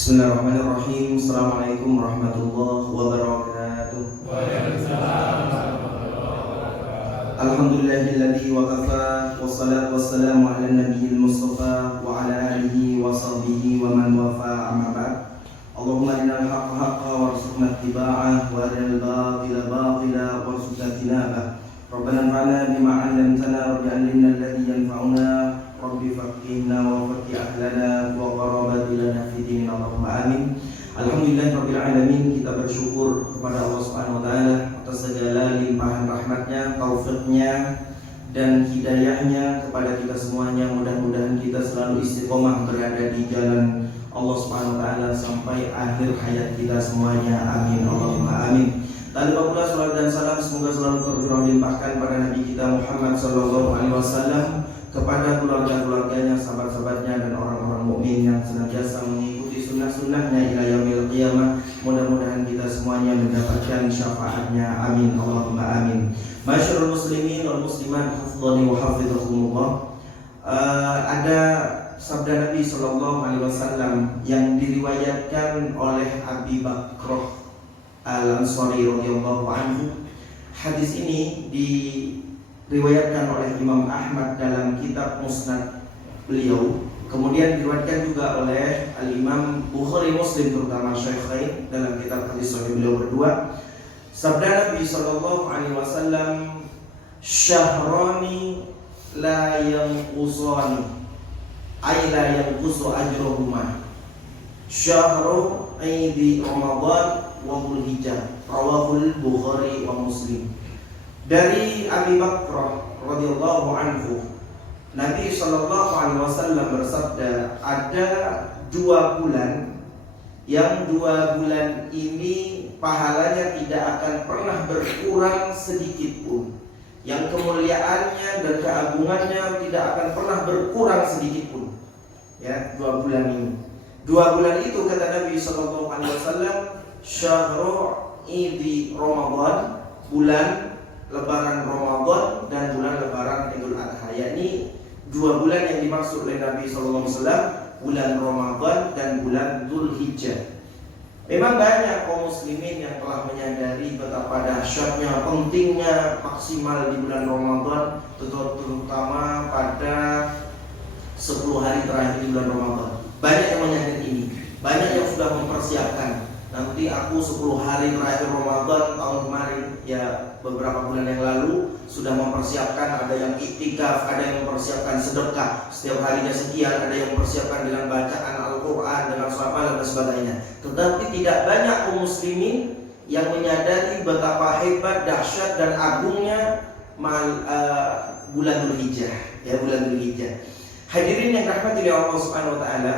Bismillahirrahmanirrahim. Assalamualaikum warahmatullahi wabarakatuh. Alhamdulillahilladzi wa kafa, wassalatu wassalamu ala nabiyil mustafa wa ala alihi wa sahbihi wa man wafa, amma ba'd. Allahumma arinal haqqa haqqa warzuqna ittiba'ah wa arinal batila batila warzuqna tinabah. Rabbana anfa'na bima 'allamtana wa bi'allimna alladzi yanfa'una. Rabbi faqihna wa faqih ahlana wa qarabati lana fi dinina, Allahumma amin. Alhamdulillahirabbil alamin. Kita bersyukur kepada Allah Subhanahu wa taala atas segala limpahan rahmatnya, taufiknya dan hidayahnya kepada kita semuanya. Mudah-mudahan kita selalu istiqomah berada di jalan Allah Subhanahu wa taala sampai akhir hayat kita semuanya. Amin, Allahumma amin. Tak lupa pula salawat dan salam semoga selalu tercurah limpahkan pada Nabi kita Muhammad sallallahu alaihi wasallam, kepada keluarga-keluarganya, sahabat-sahabatnya dan orang-orang mukmin yang senantiasa mengikuti sunnah-sunnahnya ila yaumil qiyamah. Mudah-mudahan kita semuanya mendapatkan syafaatnya. Amin, Allahumma amin. Masyarul muslimin wal muslimat, hafidhani wa hafidhakumullah. Ada sabda Nabi sallallahu alaihi wasallam yang diriwayatkan oleh Abi Bakrah Al-Ansari radhiyallahu anhu. Hadis ini diriwayatkan oleh Imam Ahmad dalam kitab Musnad beliau, kemudian diriwayatkan juga oleh Al-Imam Bukhari Muslim, terutama Syaikhain dalam kitab hadis sahih beliau berdua. Sabda Nabi sallallahu alaihi wasallam, syahrani la yanqusani ay la yanqusu ajruhuma, syahru aidi Ramadan wa Dzulhijjah, rawahul Bukhari wa Muslim. Dari Abi Bakrah radhiyallahu anhu, Nabi sallallahu alaihi wasallam bersabda, ada 2 bulan yang 2 bulan ini pahalanya tidak akan pernah berkurang sedikit pun, yang kemuliaannya dan keagungannya tidak akan pernah berkurang sedikit pun. Ya, 2 bulan ini. 2 bulan itu kata Nabi sallallahu alaihi wasallam, syahrul idi Ramadan, bulan Lebaran Ramadan dan bulan Lebaran Idul Adha. Yakni 2 bulan yang dimaksud oleh Nabi sallallahu alaihi wasallam, bulan Ramadan dan bulan Dzulhijjah. Memang banyak kaum muslimin yang telah menyadari betapa dahsyatnya, pentingnya maksimal di bulan Ramadan, terutama pada 10 hari terakhir di bulan Ramadan. Banyak yang menyadari ini, banyak yang sudah mempersiapkan. Nanti aku 10 hari terakhir Ramadan tahun kemarin, ya beberapa bulan yang lalu, sudah mempersiapkan. Ada yang iktikaf, ada yang mempersiapkan sedekah setiap harinya sekian, ada yang mempersiapkan dengan bacaan Al-Quran, dengan sholat malam dan sebagainya. Tetapi tidak banyak kaum muslimin yang menyadari betapa hebat, dahsyat dan agungnya bulan Dzulhijjah, ya bulan Dzulhijjah. Hadirin yang dirahmati oleh Allah Subhanahu wa taala,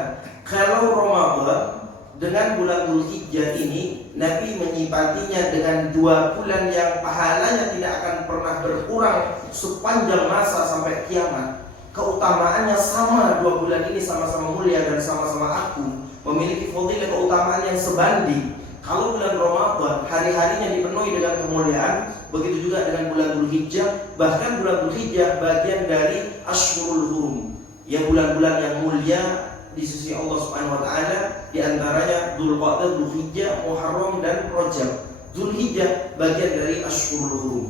kalau Ramadan dengan bulan Dzulhijjah ini, Nabi menyifatinya dengan 2 bulan yang pahalanya tidak akan pernah berkurang sepanjang masa sampai kiamat. Keutamaannya sama, 2 bulan ini sama-sama mulia dan sama-sama agung, memiliki fadilah keutamaan yang sebanding. Kalau bulan Ramadan hari-harinya dipenuhi dengan kemuliaan, begitu juga dengan bulan Dzulhijjah. Bahkan bulan Dzulhijjah bagian dari Ashhurul Hurum, ya bulan-bulan yang mulia di sisi Allah Subhanahu wa taala, di antaranya Dzulqa'dah, Dzulhijjah, Muharram dan Rajab. Dzulhijjah bagian dari Ashhurul Hurum.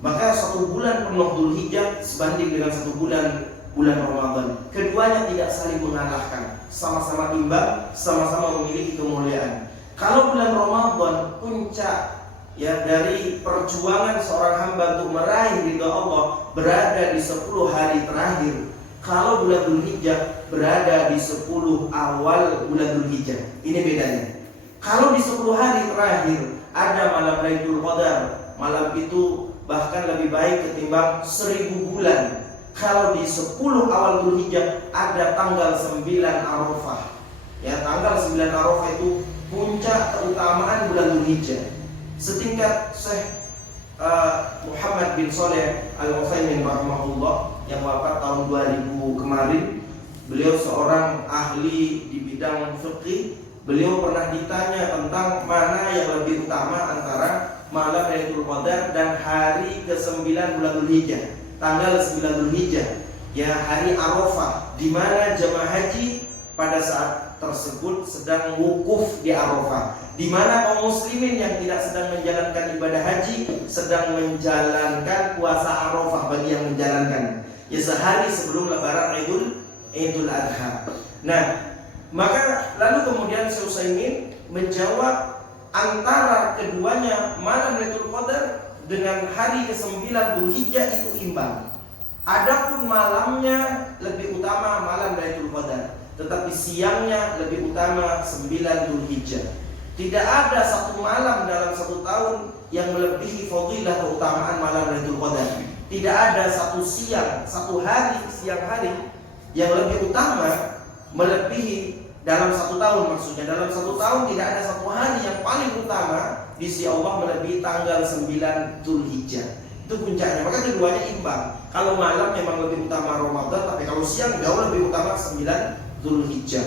Maka 1 bulan penuh Dzulhijjah sebanding dengan 1 bulan Ramadan. Keduanya tidak saling mengalahkan, sama-sama imbang, sama-sama memiliki kemuliaan. Kalau bulan Ramadan puncak ya dari perjuangan seorang hamba untuk meraih ridha Allah berada di 10 hari terakhir. Kalau bulan Dzulhijjah berada di 10 awal bulan Dzulhijjah. Ini bedanya. Kalau di 10 hari terakhir ada malam Lailatul Qadar, malam itu bahkan lebih baik ketimbang 1000 bulan. Kalau di 10 awal Dzulhijjah ada tanggal 9 Arafah. Ya, tanggal 9 Arafah itu puncak keutamaan bulan Dzulhijjah. Setingkat Syekh Muhammad bin Shalih Al-Utsaimin rahimahullah yang wafat tahun 2000 kemarin. Beliau seorang ahli di bidang fikih. Beliau pernah ditanya tentang mana yang lebih utama antara malam Lailatul Qadar dan hari ke-9 bulan Dzulhijjah, tanggal 9 Dzulhijjah, ya hari Arafah, di mana jemaah haji pada saat tersebut sedang wukuf di Arafah, di mana kaum muslimin yang tidak sedang menjalankan ibadah haji sedang menjalankan puasa Arafah bagi yang menjalankan, ya sehari sebelum lebaran Idul Adha. Nah, maka lalu kemudian Syekh Utsaimin menjawab antara keduanya malam Lailatul Qadar dengan hari ke-9 Dzulhijjah itu imbang. Adapun malamnya lebih utama malam Lailatul Qadar, tetapi siangnya lebih utama 9 Dzulhijjah. Tidak ada satu malam dalam satu tahun yang melebihi fadilah keutamaan malam Lailatul Qadar. Tidak ada satu siang hari yang lebih utama melebihi dalam satu tahun. Maksudnya dalam satu tahun tidak ada satu hari yang paling utama di sisi Allah melebihi tanggal 9 Dzulhijjah. Itu puncaknya. Maka keduanya imbang. Kalau malam memang lebih utama Ramadan, tapi kalau siang jauh lebih utama 9 Dzulhijjah.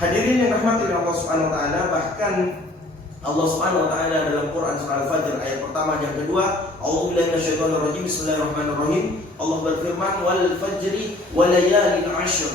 Hadirin yang rahmati Allah Subhanahu wa taala, bahkan Allah Subhanahu wa taala dalam Quran surah Al-Fajr ayat pertama dan kedua, A'udzubillahi minasyaitonir rajim, bismillahirrahmanirrahim. Allah berfirman, "Wal fajri wa layalin 'ashr."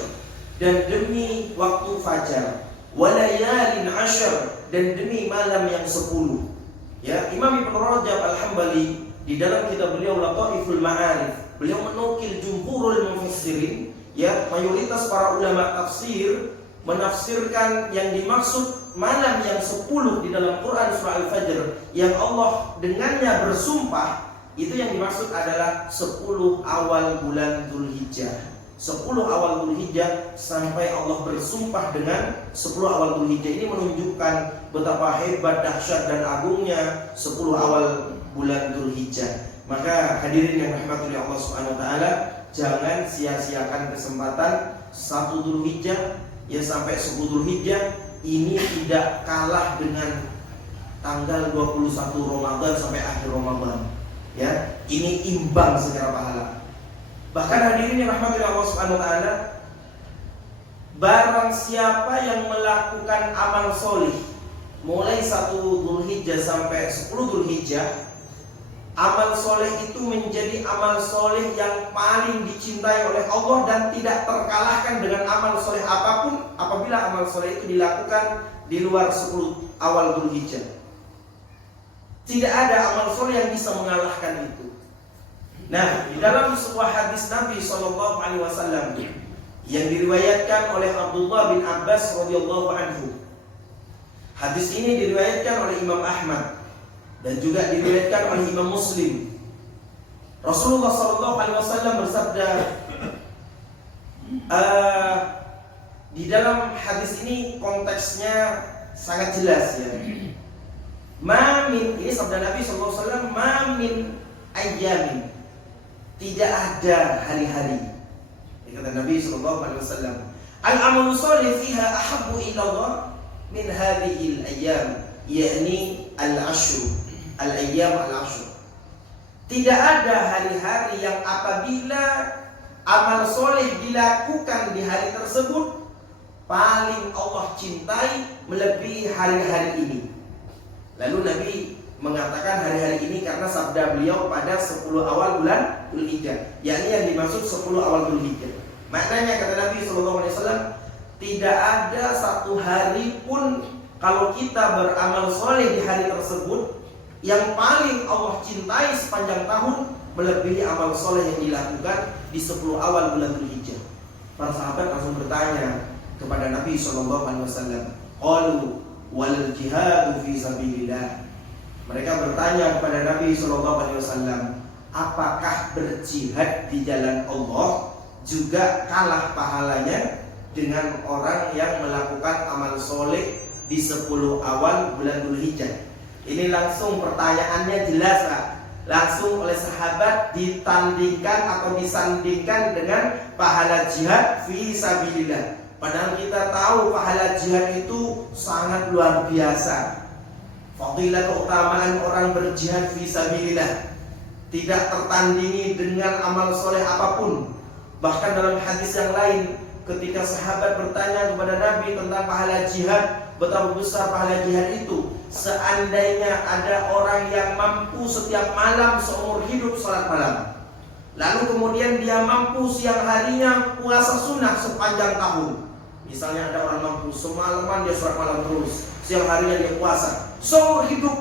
Dan demi waktu fajar, wa layalin 'ashr, dan demi malam yang 10. Ya, Imam Ibnu Rajab Al-Hambali di dalam kitab beliau Lataiful Ma'arif, beliau menukil jumhurul mufassirin, ya, mayoritas para ulama tafsir menafsirkan yang dimaksud malam yang 10 di dalam Quran surah Al-Fajr yang Allah dengannya bersumpah, itu yang dimaksud adalah 10 awal bulan Dzulhijjah. 10 awal Dzulhijjah sampai Allah bersumpah dengan 10 awal Dzulhijjah. Ini menunjukkan betapa hebat, dahsyat dan agungnya 10 awal bulan Dzulhijjah. Maka hadirin yang rahmati Allah Subhanahu wa taala, jangan sia-siakan kesempatan 1 Dzulhijjah ya sampai 10 Dzulhijjah. Ini tidak kalah dengan tanggal 21 Ramadan sampai akhir Ramadan. Ya, ini imbang secara pahala. Bahkan hadirin yang rahmati Allah Subhanahu wa taala, barang siapa yang melakukan amal solih mulai 1 Dzulhijjah sampai 10 Dzulhijjah, amal soleh itu menjadi amal soleh yang paling dicintai oleh Allah dan tidak terkalahkan dengan amal soleh apapun apabila amal soleh itu dilakukan di luar 10 awal Dzulhijjah. Tidak ada amal soleh yang bisa mengalahkan itu. Nah, di dalam sebuah hadis Nabi SAW yang diriwayatkan oleh Abdullah bin Abbas radhiyallahu anhu, hadis ini diriwayatkan oleh Imam Ahmad dan juga diriwayatkan oleh Imam Muslim. Rasulullah SAW bersabda, di dalam hadis ini konteksnya sangat jelas ya. Ini sabda Nabi SAW, "Mamin ayyamin." Tidak ada hari-hari. Kata Nabi SAW, "Al-amalu sholih fiha ahabbu ila Allah min hadhil ayyam." Yakni al-ashr, al-ayyam al-ashr. Tidak ada hari-hari yang apabila amal soleh dilakukan di hari tersebut paling Allah cintai melebihi hari-hari ini. Lalu Nabi mengatakan hari-hari ini karena sabda beliau pada 10 awal bulan Dzulhijjah, yakni yang dimaksud 10 awal Dzulhijjah. Maknanya kata Nabi SAW, tidak ada satu hari pun kalau kita beramal soleh di hari tersebut yang paling Allah cintai sepanjang tahun melebihi amal soleh yang dilakukan di 10 awal bulan Dzulhijjah. Para sahabat langsung bertanya kepada Nabi SAW, qalu wal jihadu fi sabilillah. Mereka bertanya kepada Nabi SAW, apakah berjihad di jalan Allah juga kalah pahalanya dengan orang yang melakukan amal soleh di 10 awal bulan Dzulhijjah? Ini langsung pertanyaannya jelas Pak. Langsung oleh sahabat ditandingkan atau disandingkan dengan pahala jihad fi sabilillah. Padahal kita tahu pahala jihad itu sangat luar biasa. Fadilah keutamaan orang berjihad fi sabilillah tidak tertandingi dengan amal soleh apapun. Bahkan dalam hadis yang lain, ketika sahabat bertanya kepada Nabi tentang pahala jihad, betapa besar pahala jihad itu, seandainya ada orang yang mampu setiap malam seumur hidup salat malam, lalu kemudian dia mampu siang harinya puasa sunnah sepanjang tahun, Misalnya ada orang mampu, semalaman dia sholat malam terus, siang harinya dia puasa, seumur hidup.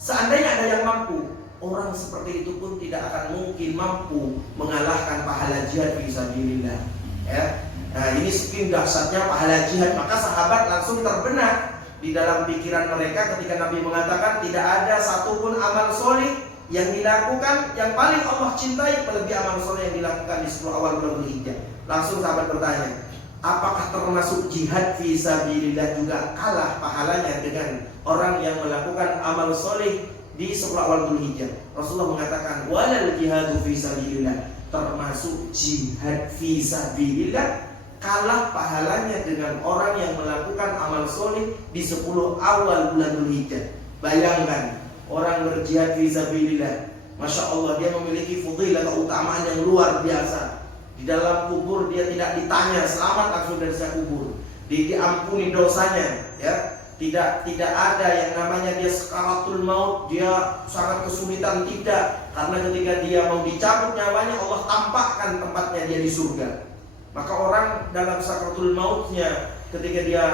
Seandainya ada yang mampu, orang seperti itu pun tidak akan mungkin mampu mengalahkan pahala jihad fisabilillah. Ya. Nah, ini sekian dahsyatnya pahala jihad. Maka sahabat langsung terbenak di dalam pikiran mereka ketika Nabi mengatakan tidak ada satupun amal soleh yang dilakukan yang paling Allah cintai melebihi amal soleh yang dilakukan di 10 awal bulan Dzulhijjah. Langsung sahabat bertanya, apakah termasuk jihad fisabilillah juga kalah pahalanya dengan orang yang melakukan amal soleh di 10 awal Dzulhijjah? Rasulullah mengatakan, walal jihadu fisabilillah, termasuk jihad fisabilillah kalah pahalanya dengan orang yang melakukan amal soleh di 10 awal bulan Dzulhijjah. Bayangkan, orang berjihad fisabilillah, Masya Allah, dia memiliki fadilah, keutamaan yang luar biasa. Di dalam kubur dia tidak ditanya, selamat langsung dari kubur. Diampuni dosanya, ya. Tidak ada yang namanya dia sakaratul maut, dia sangat kesulitan, tidak. Karena ketika dia mau dicabut nyawanya, Allah tampakkan tempatnya dia di surga. Maka orang dalam sakaratul mautnya, ketika dia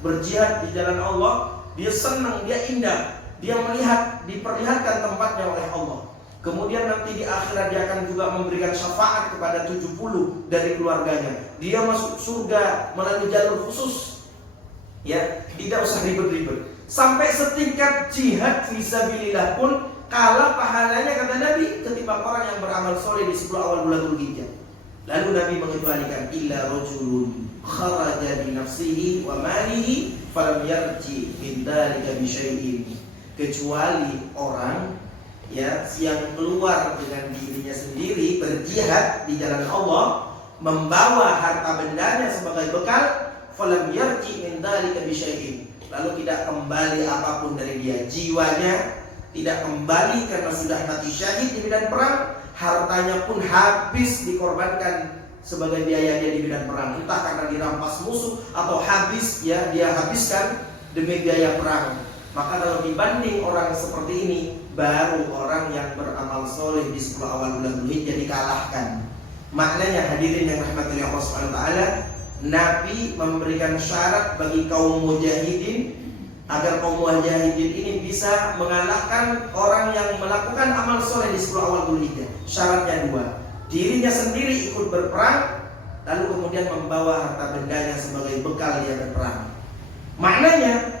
berjihad di jalan Allah, dia senang, dia indah, dia melihat, diperlihatkan tempatnya oleh Allah. Kemudian nanti di akhirat dia akan juga memberikan syafaat kepada 70 dari keluarganya. Dia masuk surga melalui jalur khusus. Ya, tidak usah ribet-ribet. Sampai setingkat jihad fisabilillah pun kalah pahalanya kata Nabi ketimbang orang yang beramal soleh di 10 awal bulan Dzulhijjah. Lalu Nabi mengecualikan illa rajulun kharaja bi nafsihi wa malihi falam yarji min dzalika bi syai'in. Kecuali orang ya yang keluar dengan dirinya sendiri berjihad di jalan Allah, membawa harta bendanya sebagai bekal, falam yarji min dzalika bi syai'in, lalu tidak kembali apapun dari dia, jiwanya tidak kembali karena sudah mati syahid di medan perang, hartanya pun habis dikorbankan sebagai biaya dia di medan perang, entah karena dirampas musuh atau habis ya dia habiskan demi biaya perang. Maka kalau dibanding orang seperti ini, baru orang yang beramal soleh di 10 awal bulan Dzulhijjah dikalahkan. Maknanya hadirin yang rahmati Allah Subhanahu wa taala, Nabi memberikan syarat bagi kaum mujahidin agar kaum mujahidin ini bisa mengalahkan orang yang melakukan amal soleh di 10 awal Dzulhijjah. Syaratnya 2, dirinya sendiri ikut berperang, lalu kemudian membawa harta bendanya sebagai bekal dia berperang. Maknanya,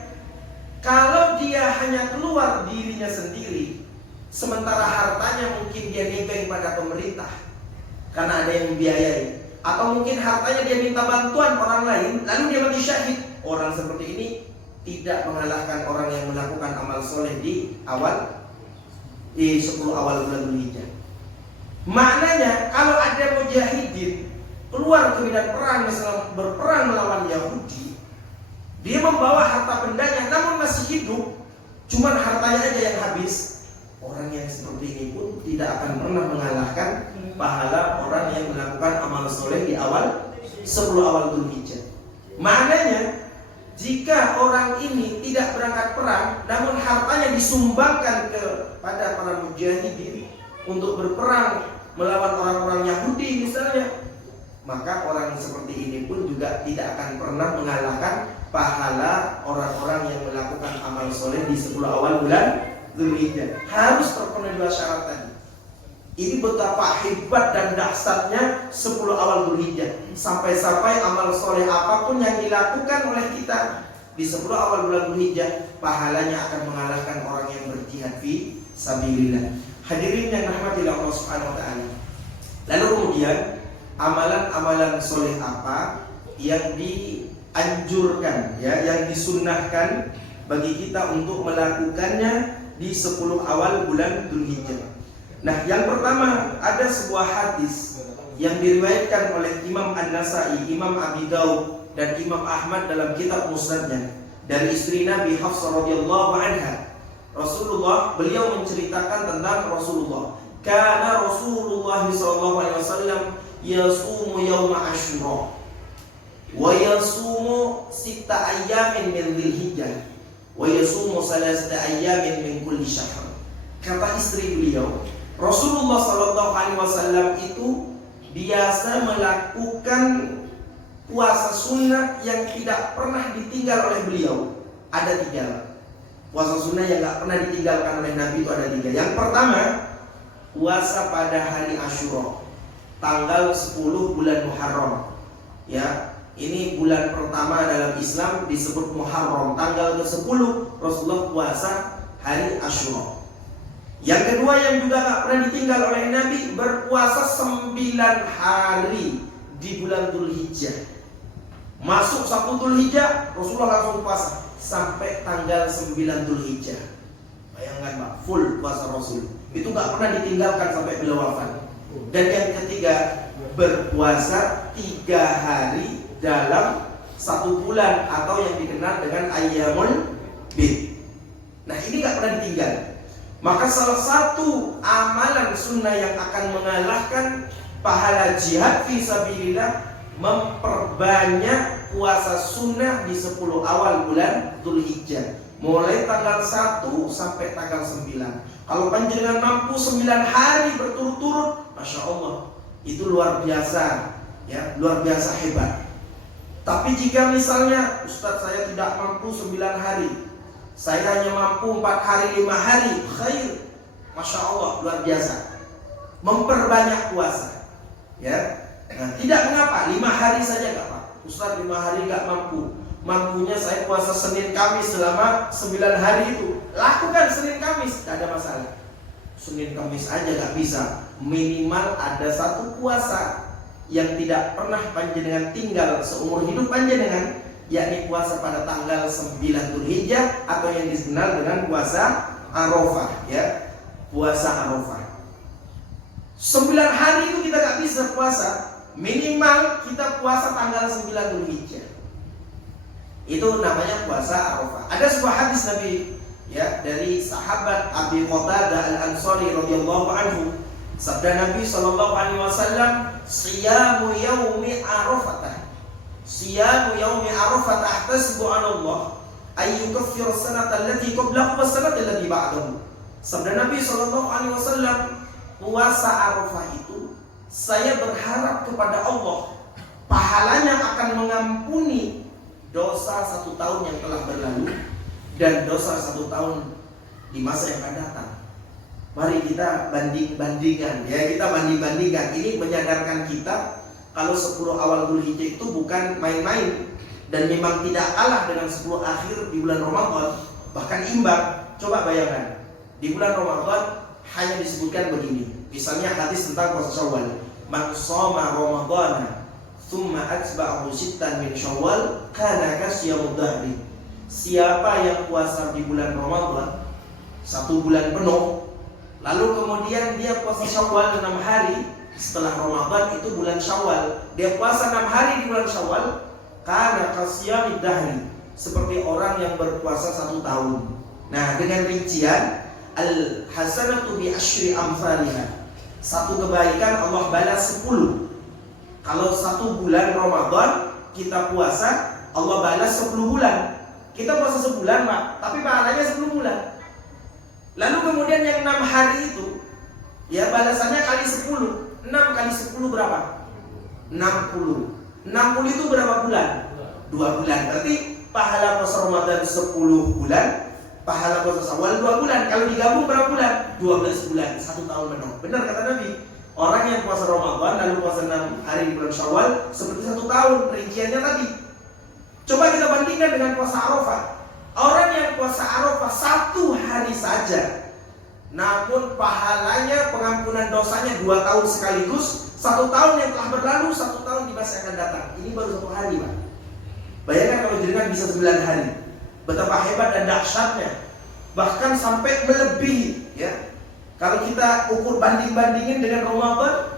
kalau dia hanya keluar dirinya sendiri, sementara hartanya mungkin dia nebeng pada pemerintah karena ada yang membiayai, atau mungkin hartanya dia minta bantuan orang lain, lalu dia mati syahid, orang seperti ini tidak mengalahkan orang yang melakukan amal soleh di 10 awal bulan Dzulhijjah. Maknanya, kalau ada mujahidin keluar ke medan perang, misalnya berperang melawan Yahudi, dia membawa harta bendanya namun masih hidup, cuman hartanya aja yang habis, orang yang seperti ini pun tidak akan pernah mengalahkan pahala orang yang melakukan amal soleh di awal 10 awal Dzulhijjah. Maknanya, jika orang ini tidak berangkat perang namun hartanya disumbangkan kepada para mujahidin untuk berperang melawan orang-orang Yahudi misalnya, maka orang seperti ini pun juga tidak akan pernah mengalahkan pahala orang-orang yang melakukan amal soleh di 10 awal bulan Dzulhijjah. Harus terpenuhi 2 syarat tadi. Ini betapa hebat dan dahsyatnya 10 awal Dzulhijjah. Sampai-sampai amal soleh apapun yang dilakukan oleh kita di 10 awal bulan Dzulhijjah, pahalanya akan mengalahkan orang yang berjihad fi sabilillah. Hadirin yang rahmati Allah Subhanahu wa taala. Lalu kemudian amalan-amalan soleh apa yang dianjurkan ya, yang disunnahkan bagi kita untuk melakukannya di 10 awal bulan Dzulhijjah. Nah, yang pertama ada sebuah hadis yang diriwayatkan oleh Imam An-Nasa'i, Imam Abi Daud dan Imam Ahmad dalam kitab Musnadnya dari istri Nabi Hafsah radhiyallahu anha. Rasulullah, beliau menceritakan tentang Rasulullah. Kana Rasulullah sallallahu alaihi wasallam yasumu yauma Asyura wa yasumu 6 ayyamin min Dzulhijjah wa yasumu 3 ayyamin min kulli syahr. Kata istri beliau, Rasulullah sallallahu alaihi wasallam itu biasa melakukan puasa sunnah yang tidak pernah ditinggal oleh beliau ada 3. Puasa sunnah yang gak pernah ditinggalkan oleh Nabi itu ada 3. Yang pertama, puasa pada hari Asyura, tanggal 10 bulan Muharram. Ya, ini bulan pertama dalam Islam disebut Muharram. Tanggal ke-10 Rasulullah puasa hari Asyura. Yang kedua yang juga gak pernah ditinggal oleh Nabi, berpuasa 9 hari di bulan Dzulhijjah. Masuk 1 Dzulhijjah, Rasulullah langsung puasa sampai tanggal 9 Dzulhijjah. Bayangkan Pak, full puasa Rasul. Itu gak pernah ditinggalkan sampai beliau wafat. Dan yang ketiga, berpuasa 3 hari dalam 1 bulan atau yang dikenal dengan Ayyamul Bid. Nah ini gak pernah ditinggal. Maka salah satu amalan sunnah yang akan mengalahkan pahala jihad fi sabilillah, memperbanyak puasa sunnah di 10 awal bulan Dzulhijjah, mulai tanggal 1 sampai tanggal 9. Kalau panjenengan mampu 9 hari berturut-turut, Masya Allah, itu luar biasa, ya, luar biasa hebat. Tapi jika misalnya Ustadz saya tidak mampu 9 hari, saya hanya mampu 4 hari, 5 hari, khair, Masya Allah, luar biasa. Memperbanyak puasa, ya. Nah, tidak mengapa, 5 hari saja gak apa. Ustadz 5 hari gak mampu, mampunya saya puasa Senin Kamis selama 9 hari itu. Lakukan Senin Kamis, gak ada masalah. Senin Kamis aja gak bisa, minimal ada 1 puasa yang tidak pernah panjenengan tinggal seumur hidup panjenengan, yakni puasa pada tanggal 9 Dzulhijjah atau yang dikenal dengan puasa Arafah, ya. Puasa Arafah 9 hari itu kita gak bisa puasa, minimal kita puasa tanggal 9 Dzulhijjah. Itu namanya puasa Arafah. Ada sebuah hadis Nabi, ya, dari sahabat Abi Qatadah Al-Ansari radhiyallahu anhu. Sabda Nabi sallallahu alaihi wasallam, "Siyamu yaumi Arafah. Siyamu yaumi Arafah ahtasibu 'ala Allah ay yukaffir as-sanata allati qablahu was-sanata allati ba'dahu." Sabda Nabi sallallahu alaihi wasallam, puasa Arafah itu saya berharap kepada Allah pahalanya akan mengampuni dosa 1 tahun yang telah berlalu dan dosa 1 tahun di masa yang akan datang. Mari kita banding-bandingkan, ya, kita banding-bandingkan. Ini menyadarkan kita kalau 10 awal Dzulhijjah itu bukan main-main dan memang tidak kalah dengan 10 akhir di bulan Ramadan, bahkan imbang. Coba bayangkan, di bulan Ramadan hanya disebutkan begini. Misalnya hadis tentang puasa Syawal, "Man shoma Ramadhana tsumma atba'ahu sittan min Syawal kana kasyamud dahri." Siapa yang puasa di bulan Ramadan 1 bulan penuh, lalu kemudian dia puasa Syawal 6 hari setelah Ramadan, itu bulan Syawal, dia puasa 6 hari di bulan Syawal, kana kasyamid dahri, seperti orang yang berpuasa 1 tahun. Nah, dengan rincian al-hasanatu bi asyri amsalihah. 1 kebaikan Allah balas 10. Kalau 1 bulan Ramadan kita puasa, Allah balas 10 bulan. Kita puasa sebulan, Pak, tapi pahalanya 10 bulan. Lalu kemudian yang 6 hari itu, ya, balasannya kali 10. 6 kali 10 berapa? 60. 60 itu berapa bulan? 2 bulan. Berarti pahala puasa Ramadan 10 bulan, pahala puasa Syawal 2 bulan. Kalau digabung berapa bulan? 12 bulan, 1 tahun penuh. Benar kata Nabi. Orang yang puasa Ramadan lalu puasa 6 hari di bulan Syawal seperti 1 tahun. Rinciannya tadi. Coba kita bandingkan dengan puasa Arafah. Orang yang puasa Arafah 1 hari saja, namun pahalanya, pengampunan dosanya 2 tahun sekaligus. 1 tahun yang telah berlalu, 1 tahun di masa yang akan datang. Ini baru 1 hari, Pak. Bayangkan kalau jenengan bisa 9 hari, betapa hebat dan dahsyatnya. Bahkan sampai melebihi, ya. Kalau kita ukur banding-bandingin dengan Ramadan,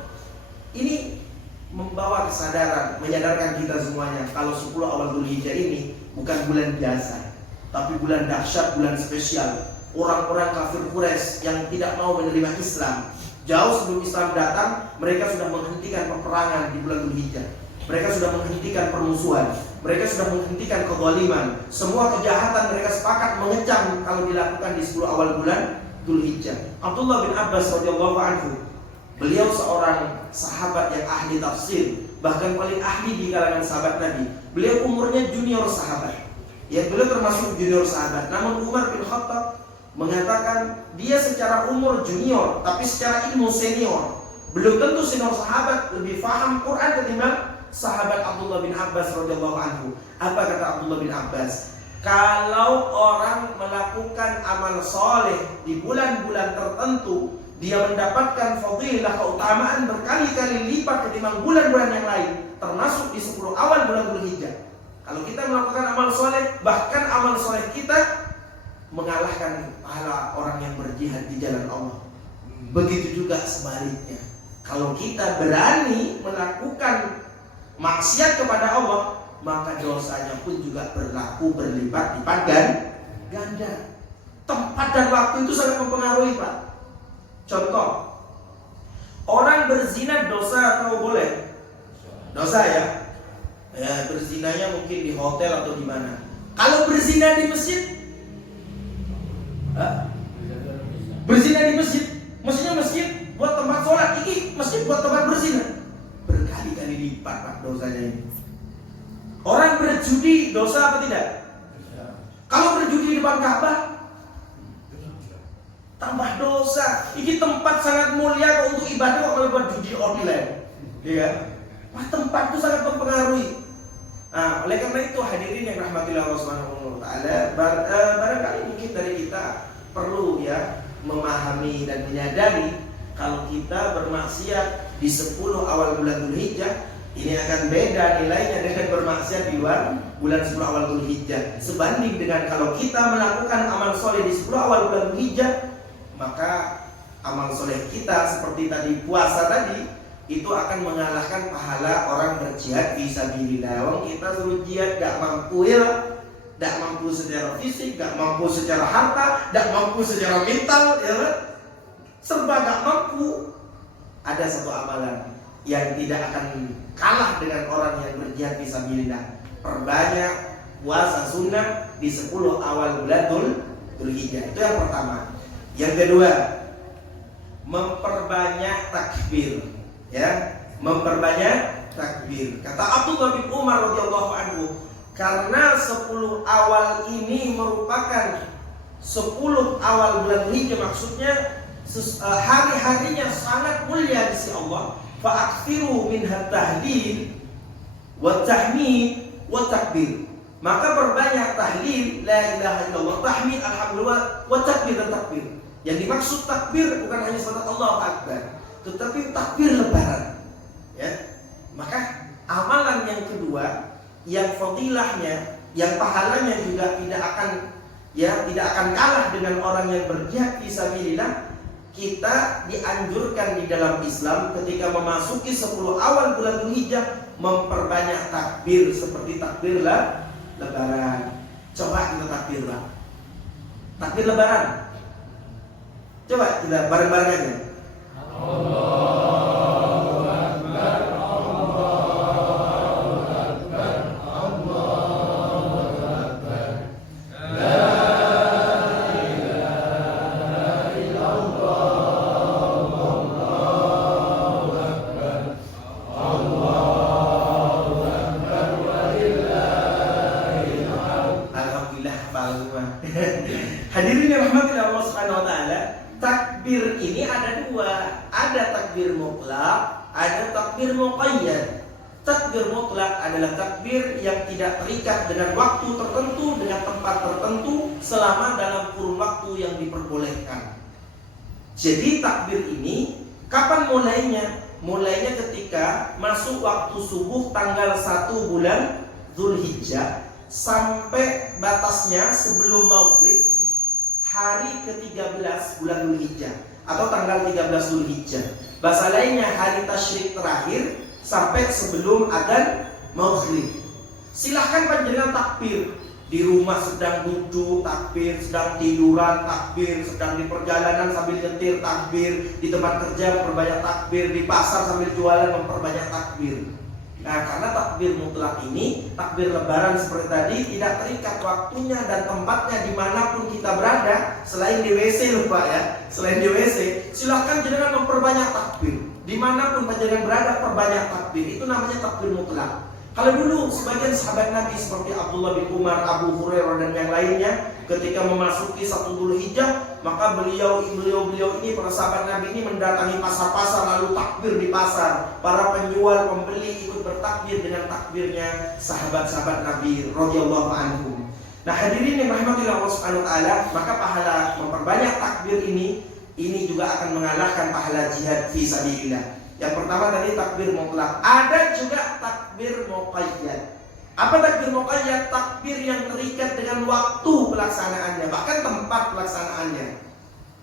ini membawa kesadaran, menyadarkan kita semuanya kalau 10 awal Dzulhijjah ini bukan bulan biasa, tapi bulan dahsyat, bulan spesial. Orang-orang kafir Quraisy yang tidak mau menerima Islam, jauh sebelum Islam datang, mereka sudah menghentikan peperangan di bulan Dzulhijjah. Mereka sudah menghentikan permusuhan, mereka sudah menghentikan kezaliman. Semua kejahatan mereka sepakat mengecam kalau dilakukan di 10 awal bulan Dzulhijjah. Abdullah bin Abbas radhiyallahu anhu Beliau seorang sahabat yang ahli tafsir, bahkan paling ahli di kalangan sahabat Nabi. Beliau umurnya junior sahabat. Ya, beliau termasuk junior sahabat. Namun Umar bin Khattab mengatakan dia secara umur junior, tapi secara ilmu senior. Belum tentu senior sahabat lebih paham Quran ketimbang sahabat Abdullah bin Abbas radhiyallahu anhu. Apa kata Abdullah bin Abbas? Kalau orang melakukan amal soleh di bulan-bulan tertentu, dia mendapatkan fadilah keutamaan berkali-kali lipat ketimbang bulan-bulan yang lain, termasuk di 10 awal bulan Dzulhijjah. Kalau kita melakukan amal soleh, bahkan amal soleh kita mengalahkan pahala orang yang berjihad di jalan Allah. Begitu juga sebaliknya. Kalau kita berani melakukan maksiat kepada Allah, maka dosanya pun juga berlipat-lipat ganda. Tempat dan waktu itu sangat mempengaruhi, Pak. Contoh, orang berzina dosa atau boleh? Dosa ya. Ya, berzinanya mungkin di hotel atau di mana. Kalau berzina di masjid, berzina di masjid, maksudnya masjid buat tempat sholat, ini masjid buat tempat berzina, berkali-kali lipat Pak dosanya ini. Orang berjudi dosa apa tidak? Kalau berjudi di depan Ka'bah, tambah dosa. Ini tempat sangat mulia untuk ibadah kok kalau buat judi online, ya. Wah, tempat itu sangat mempengaruhi. Nah, oleh karena itu hadirin yang rahmati Allah Subhanahu wa taala, barangkali mungkin dari kita perlu ya memahami dan menyadari kalau kita bermaksiat di 10 awal bulan Dzulhijjah ini akan beda nilainya dengan bermaksiat di luar bulan 10 awal Dzulhijjah. Sebanding dengan kalau kita melakukan amal soleh di 10 awal bulan Dzulhijjah, maka amal soleh kita seperti tadi puasa tadi itu akan mengalahkan pahala orang berjihad fisabilillah. Wong kita suruh jihad gak mampu ya, gak mampu secara fisik, gak mampu secara harta, gak mampu secara mental, ya kan? Serba gak mampu. Ada satu amalan yang tidak akan kalah dengan orang yang berjihad fisabilillah. Perbanyak puasa sunnah di 10 awal bulan Dzulhijjah. Itu yang pertama. Yang kedua, memperbanyak takbir. Ya, memperbanyak takbir. Kata Abdullah bin Umar radhiyallahu anhu, karena 10 awal ini merupakan 10 awal bulan Dzulhijjah, maksudnya hari-harinya sangat mulia di sisi Allah. Fa'akthiru min tahlil wa tahmid wa takbir. Maka perbanyak tahlil la ilaha illallah, tahmid alhamdulillah, wa takbir dan takbir. Yang dimaksud takbir bukan hanya sebatas Allahu Akbar, tetapi takbir lebaran. Ya. Maka amalan yang kedua, yang fadilahnya, yang pahalanya juga tidak akan kalah dengan orang yang berjihad fisabilillah. Kita dianjurkan di dalam Islam ketika memasuki 10 awal bulan Dzulhijjah memperbanyak takbir seperti takbir lebaran. Coba kita takbir, Pak. Takbir lebaran. Coba kita bareng-bareng aja. Allahu Akbar, Allahu Akbar, Allahu Akbar. La ilaha illallah, Allahu Akbar, Allahu Akbar, walillahil hamd. Alhamdulillah, Pak. Hadirin yang rahmati Allah Subhanahu wa taala, takbir ini ada dua, ada takbir mutlak, ada takbir muqayyad. Takbir mutlak adalah takbir yang tidak terikat dengan waktu tertentu, dengan tempat tertentu, selama dalam kurun waktu yang diperbolehkan. Jadi takbir ini kapan mulainya? Mulainya ketika masuk waktu subuh tanggal 1 bulan Dzulhijjah sampai batasnya sebelum maghrib hari ke-13 bulan Dzulhijjah atau tanggal 13 Dzulhijjah. Bahasa lainnya hari tasyrik terakhir sampai sebelum adzan maghrib. Silahkan panjenengan takbir. Di rumah sedang duduk takbir, sedang tiduran takbir, sedang di perjalanan sambil nyetir takbir, di tempat kerja memperbanyak takbir, di pasar sambil jualan memperbanyak takbir. Nah, karena takbir mutlak ini, takbir lebaran seperti tadi tidak terikat waktunya dan tempatnya dimanapun kita berada, selain di WC lupa ya, selain di WC, silahkan jenengan memperbanyak takbir. Dimanapun panjenengan berada, perbanyak takbir. Itu namanya takbir mutlak. Kalau dulu sebagian sahabat Nabi seperti Abdullah bin Umar, Abu Hurairah dan yang lainnya, ketika memasuki 1 Dzulhijjah, maka beliau ini, para sahabat Nabi ini mendatangi pasar-pasar lalu takbir di pasar. Para penjual, pembeli ikut bertakbir dengan takbirnya sahabat-sahabat Nabi radhiyallahu anhum. Nah, hadirin yang rahmati Allah Subhanahu wa taala, maka pahala memperbanyak takbir ini juga akan mengalahkan pahala jihad fi sabilillah. Yang pertama tadi takbir mutlak. Ada juga takbir muqayyad. Apa takbir muqayyad? Takbir yang terikat dengan waktu pelaksanaannya, bahkan tempat pelaksanaannya.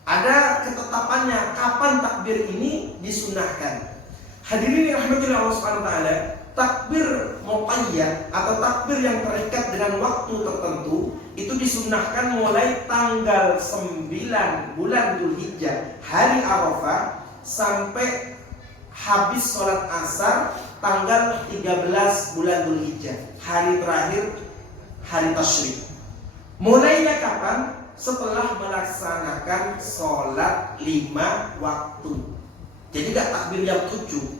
Ada ketetapannya kapan takbir ini disunahkan. Hadirin yang rahmatillah Allah Subhanahu wa taala, takbir muqayyad atau takbir yang terikat dengan waktu tertentu itu disunahkan mulai tanggal 9 bulan Dzulhijjah, hari Arafah, sampai habis sholat asar tanggal 13 bulan Dzulhijjah, hari terakhir hari tasyrik. Mulainya kapan? Setelah melaksanakan sholat 5 waktu. Jadi gak takbir jam 7.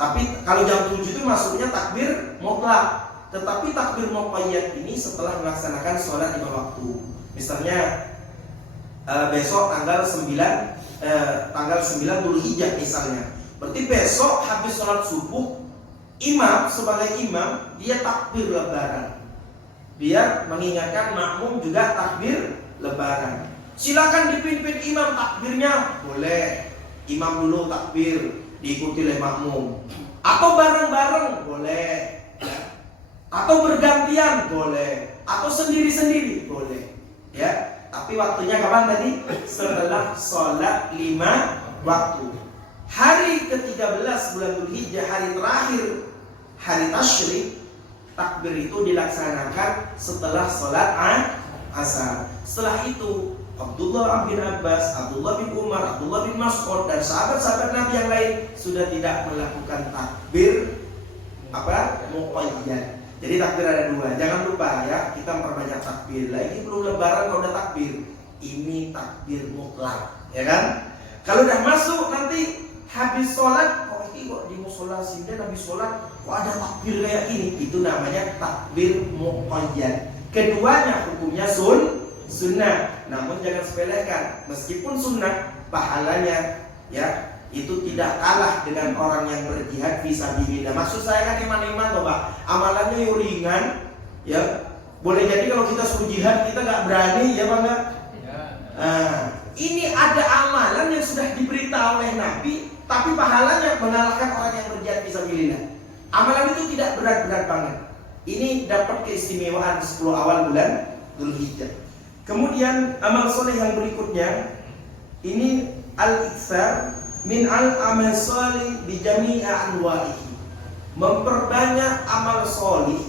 Tapi kalau jam 7 itu maksudnya takbir mutlak. Tetapi takbir muqayyad ini setelah melaksanakan sholat 5 waktu. Misalnya besok tanggal 9 Dzulhijjah misalnya. Berarti besok habis sholat subuh, imam sebagai imam dia takbir lebaran, biar mengingatkan makmum juga takbir lebaran. Silakan dipimpin imam takbirnya, boleh. Imam dulu takbir, diikuti oleh makmum. Atau bareng-bareng, boleh. Atau bergantian, boleh. Atau sendiri-sendiri, boleh. Ya, tapi waktunya kapan tadi? Setelah sholat 5 waktu. Hari ke-13 bulan Dzulhijjah, hari terakhir hari tasyrik, takbir itu dilaksanakan setelah sholat asar. Setelah itu Abdullah bin Abbas, Abdullah bin Umar, Abdullah bin Mas'ud dan sahabat-sahabat Nabi yang lain sudah tidak melakukan takbir muqayyad. Jadi takbir ada 2. Jangan lupa ya, kita memperbanyak takbir. Lagi belum lebaran kalau udah takbir. Ini takbir mutlak, ya kan? Kalau udah masuk nanti habis sholat, kok di musola sini habis sholat kok ada takbir kayak gini? Itu namanya takbir muqayyad. Keduanya hukumnya sunnah. Namun jangan sepelekan, meskipun sunnah, pahalanya ya itu tidak kalah dengan orang yang berjihad fisabilillah. Maksud saya kan iman-iman loh Pak, amalannya ringan ya. Boleh jadi kalau kita suruh jihad kita nggak berani ya Pak nggak? Ini ada amalan yang sudah diberitahu oleh Nabi, tapi pahalanya mengalahkan orang yang berjihad fisabilillah. Amalan itu tidak berat-berat banget. Ini dapat keistimewaan di 10 awal bulan Dzulhijjah. Kemudian amal soleh yang berikutnya, ini al-iktsar min al-amal soleh bi jami'i anwa'ihi. Memperbanyak amal soleh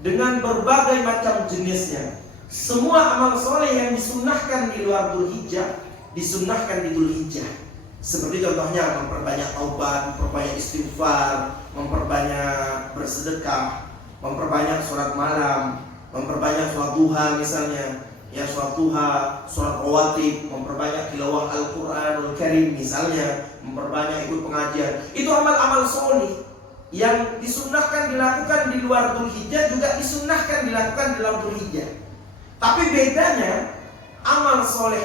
dengan berbagai macam jenisnya. Semua amal soleh yang disunnahkan di luar Dzulhijjah disunnahkan di Dzulhijjah. Seperti contohnya memperbanyak taubat, memperbanyak istighfar, memperbanyak bersedekah, memperbanyak sholat malam, memperbanyak sholat duha misalnya, ya sholat duha, sholat rawatib, memperbanyak tilawah Al-Quranul Karim misalnya, memperbanyak ikut pengajian. Itu amal-amal soleh yang disunnahkan dilakukan di luar Dzulhijjah juga disunnahkan dilakukan di dalam Dzulhijjah. Tapi bedanya amal soleh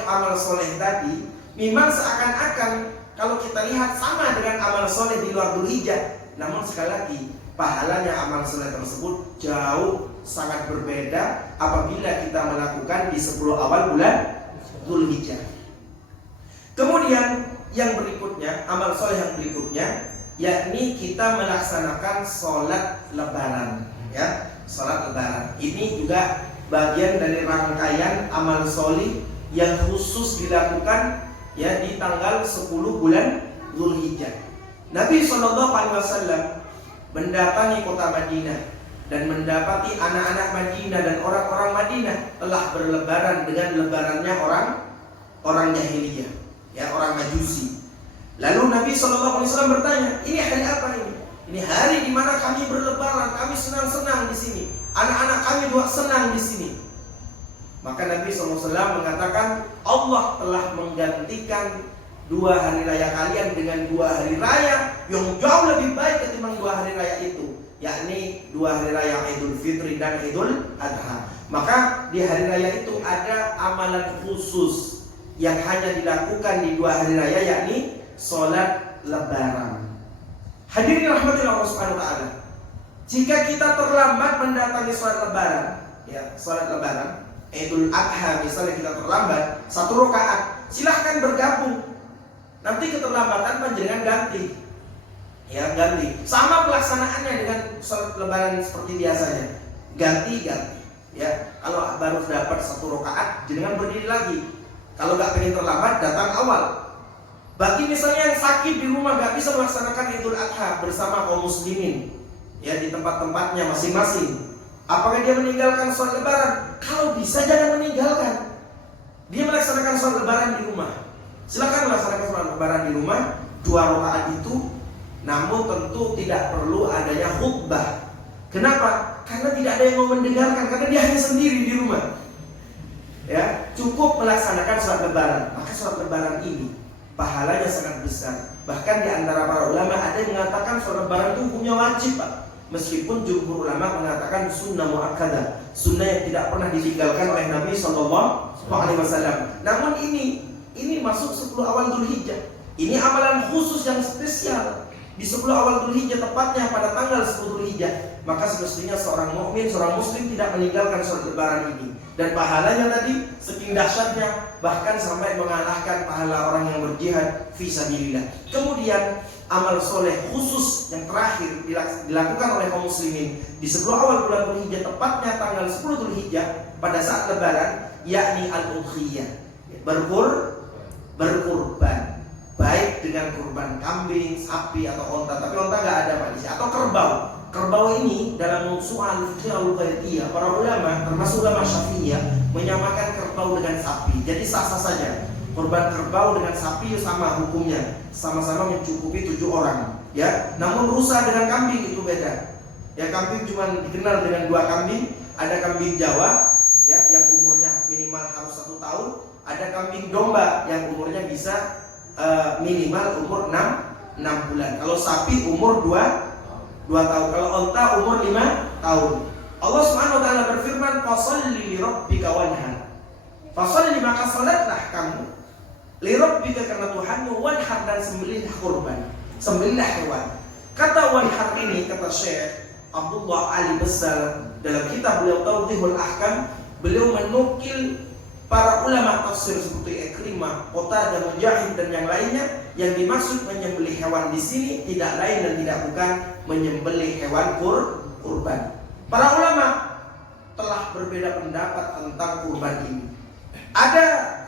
tadi memang seakan-akan kalau kita lihat sama dengan amal soleh di luar Dzulhijjah, namun sekali lagi pahalanya amal soleh tersebut jauh sangat berbeda apabila kita melakukan di 10 awal bulan Dzulhijjah. Kemudian yang berikutnya, amal soleh yang berikutnya, yakni kita melaksanakan sholat lebaran, ya, sholat lebaran. Ini juga bagian dari rangkaian amal soleh yang khusus dilakukan ya di tanggal 10 bulan Dzulhijjah. Nabi SAW mendatangi kota Madinah dan mendapati anak-anak Madinah dan orang-orang Madinah telah berlebaran dengan lebarannya orang jahiliyah, ya, orang Majusi. Lalu Nabi SAW bertanya, ini hari apa ini? Ini hari di mana kami berlebaran, kami senang-senang di sini. Anak-anak kami juga senang di sini. Maka Nabi SAW mengatakan Allah telah menggantikan dua hari raya kalian dengan dua hari raya yang jauh lebih baik ketimbang dua hari raya itu, yakni dua hari raya Idul Fitri dan Idul Adha. Maka di hari raya itu ada amalan khusus yang hanya dilakukan di dua hari raya, yakni sholat lebaran. Hadirin rahmatillah Allah Subhanahu wa taala. Jika kita terlambat mendatangi sholat lebaran, ya, sholat lebaran Idul Adha misalnya kita terlambat 1 rakaat, silahkan bergabung. Nanti keterlambatan panjenengan ganti. Ya, ganti. Sama pelaksanaannya dengan sholat lebaran seperti biasanya. Ganti. Ya, kalau baru dapat 1 rakaat, jenengan berdiri lagi. Kalau nggak pengen terlambat, datang awal. Bagi misalnya yang sakit di rumah nggak bisa melaksanakan Idul Adha bersama kaum muslimin, ya, di tempat-tempatnya masing-masing, apakah dia meninggalkan sholat lebaran? Kalau bisa jangan meninggalkan. Dia melaksanakan sholat lebaran di rumah. Silakan melaksanakan sholat lebaran di rumah 2 rakaat itu, namun tentu tidak perlu adanya khutbah. Kenapa? Karena tidak ada yang mau mendengarkan, karena dia hanya sendiri di rumah. Ya, cukup melaksanakan sholat lebaran. Maka sholat lebaran ini pahalanya sangat besar. Bahkan di antara para ulama ada yang mengatakan sholat lebaran itu hukumnya wajib, Pak. Meskipun jumhur ulama mengatakan sunnah muakkadah, sunnah yang tidak pernah ditinggalkan oleh Nabi SAW. Namun ini masuk 10 awal Dzulhijjah. Ini amalan khusus yang spesial di 10 awal Dzulhijjah, tepatnya pada tanggal 10 Dzulhijjah. Maka semestinya seorang mukmin, seorang muslim tidak meninggalkan sholat lebaran ini. Dan pahalanya tadi saking dahsyatnya, bahkan sampai mengalahkan pahala orang yang berjihad fisabilillah. Kemudian amal soleh khusus yang terakhir dilakukan oleh kaum muslimin di 10 awal bulan Dzulhijjah, tepatnya tanggal 10 Dzulhijjah pada saat lebaran, yakni al-udhiyah, berkurban, baik dengan kurban kambing, sapi atau onta. Tapi onta nggak ada, Pak, di sini. Atau kerbau. Kerbau ini dalam soal fikih al-Lughawiyah, para ulama termasuk ulama Syafi'iyah menyamakan kerbau dengan sapi. Jadi sah-sah saja. Kurban kerbau dengan sapi sama hukumnya, sama-sama mencukupi 7 orang. Ya, namun rusa dengan kambing itu beda. Ya, kambing cuma dikenal dengan 2 kambing. Ada kambing Jawa, ya, yang umurnya minimal harus 1 tahun. Ada kambing domba yang umurnya bisa minimal umur 6 bulan. Kalau sapi umur 2 tahun. Kalau onta umur 5 tahun. Allah Subhanahu wa taala berfirman, "Fasholli li rabbika wanhar." Fasholli, maka salatlah kamu li rabbika, karena Tuhanmu, wanhar, dan sembelih kurban, sembelihlah hewan. Kata wanhar ini, kata Syekh Abdullah Ali Besar dalam kitab beliau Tawdihul Ahkam, beliau menukil para ulama tafsir seperti Ikrimah, Qatadah, Mujahid, dan yang lainnya. Yang dimaksud menyembelih hewan di sini tidak lain dan tidak bukan menyembelih hewan kurban. Para ulama telah berbeda pendapat tentang kurban ini. Ada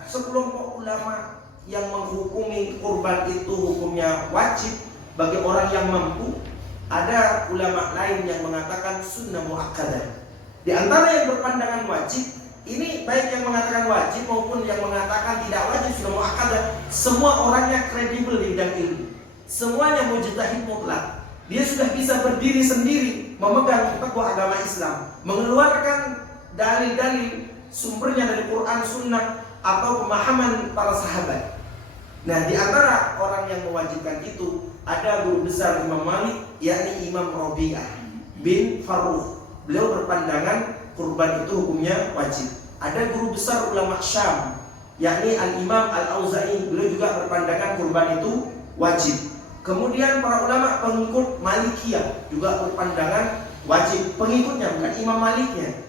sekelompok ulama yang menghukumi kurban itu hukumnya wajib bagi orang yang mampu. Ada ulama lain yang mengatakan sunnah muakkadah. Di antara yang berpandangan wajib ini, baik yang mengatakan wajib maupun yang mengatakan tidak wajib, sudah muakkadah, semua orangnya kredibel di bidang ilmu. Semuanya mujtahid mutlak. Dia sudah bisa berdiri sendiri memegang fatwa agama Islam, mengeluarkan dalil-dalil sumbernya dari Quran, Sunnah, atau pemahaman para sahabat. Nah, di antara orang yang mewajibkan itu ada guru besar Imam Malik, yakni Imam Rabi'ah bin Farrukh. Beliau berpandangan kurban itu hukumnya wajib. Ada guru besar ulama Syam, yakni Al-Imam Al-Auza'i, beliau juga berpandangan kurban itu wajib. Kemudian para ulama pengikut Malikiyah juga berpandangan wajib, pengikutnya bukan Imam Maliknya.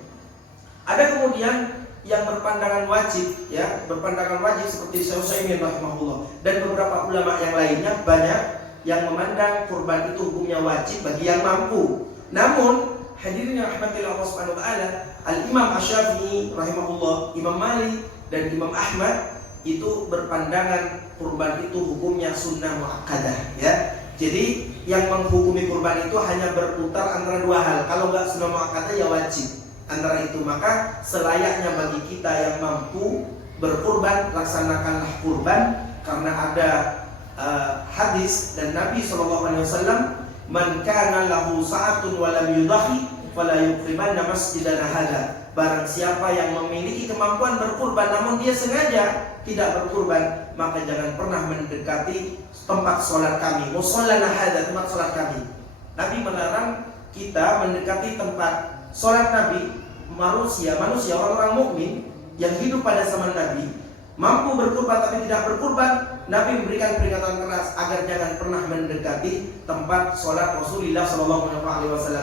Ada kemudian yang berpandangan wajib, ya, berpandangan wajib seperti Syekh Utsaimin rahimahullah, dan beberapa ulama yang lainnya banyak yang memandang kurban itu hukumnya wajib bagi yang mampu. Namun hadirin yang rahmatillah Allah Subhanahu wa taala, Al-Imam Asy-Syafi'i rahimahullah, Imam Malik, dan Imam Ahmad itu berpandangan kurban itu hukumnya sunnah muakkadah, ya. Jadi yang menghukumi kurban itu hanya berputar antara 2 hal. Kalau enggak sunnah muakkadah ya wajib. Antara itu, maka selayaknya bagi kita yang mampu berkurban, laksanakanlah kurban, karena ada hadis dan Nabi SAW, "Man kana lahu sa'atun wa lam yudhi fala yuqrimanna masjidana hadza." barang siapa yang memiliki kemampuan berkurban namun dia sengaja tidak berkurban, maka jangan pernah mendekati tempat sholat kami. Musallana hadza, tempat sholat kami. Nabi melarang kita mendekati tempat sholat Nabi. Manusia orang-orang mukmin yang hidup pada zaman Nabi mampu berkurban tapi tidak berkurban, Nabi memberikan peringatan keras agar jangan pernah mendekati tempat sholat Rasulullah SAW,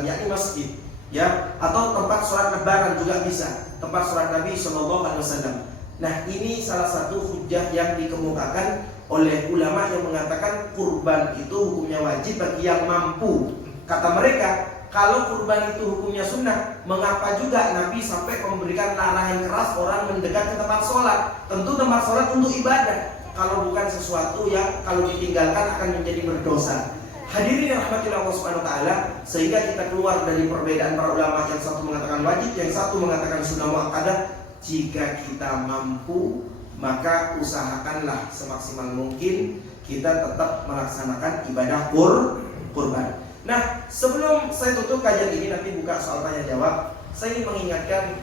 yakni masjid, ya, atau tempat sholat lebaran juga bisa, tempat sholat Nabi SAW. Nah, ini salah satu hujah yang dikemukakan oleh ulama yang mengatakan kurban itu hukumnya wajib bagi yang mampu. Kata mereka, kalau kurban itu hukumnya sunnah, mengapa juga Nabi sampai memberikan larangan keras orang mendekat ke tempat sholat? Tentu tempat sholat untuk ibadah, kalau bukan sesuatu yang kalau ditinggalkan akan menjadi berdosa. Hadirin yang rahmati Allah Subhanahu wa taala, sehingga kita keluar dari perbedaan para ulama, yang satu mengatakan wajib, yang satu mengatakan sunnah muakkadah. Jika kita mampu, maka usahakanlah semaksimal mungkin kita tetap melaksanakan ibadah kurban. Nah, sebelum saya tutup kajian ini, nanti buka soal tanya jawab, saya ingin mengingatkan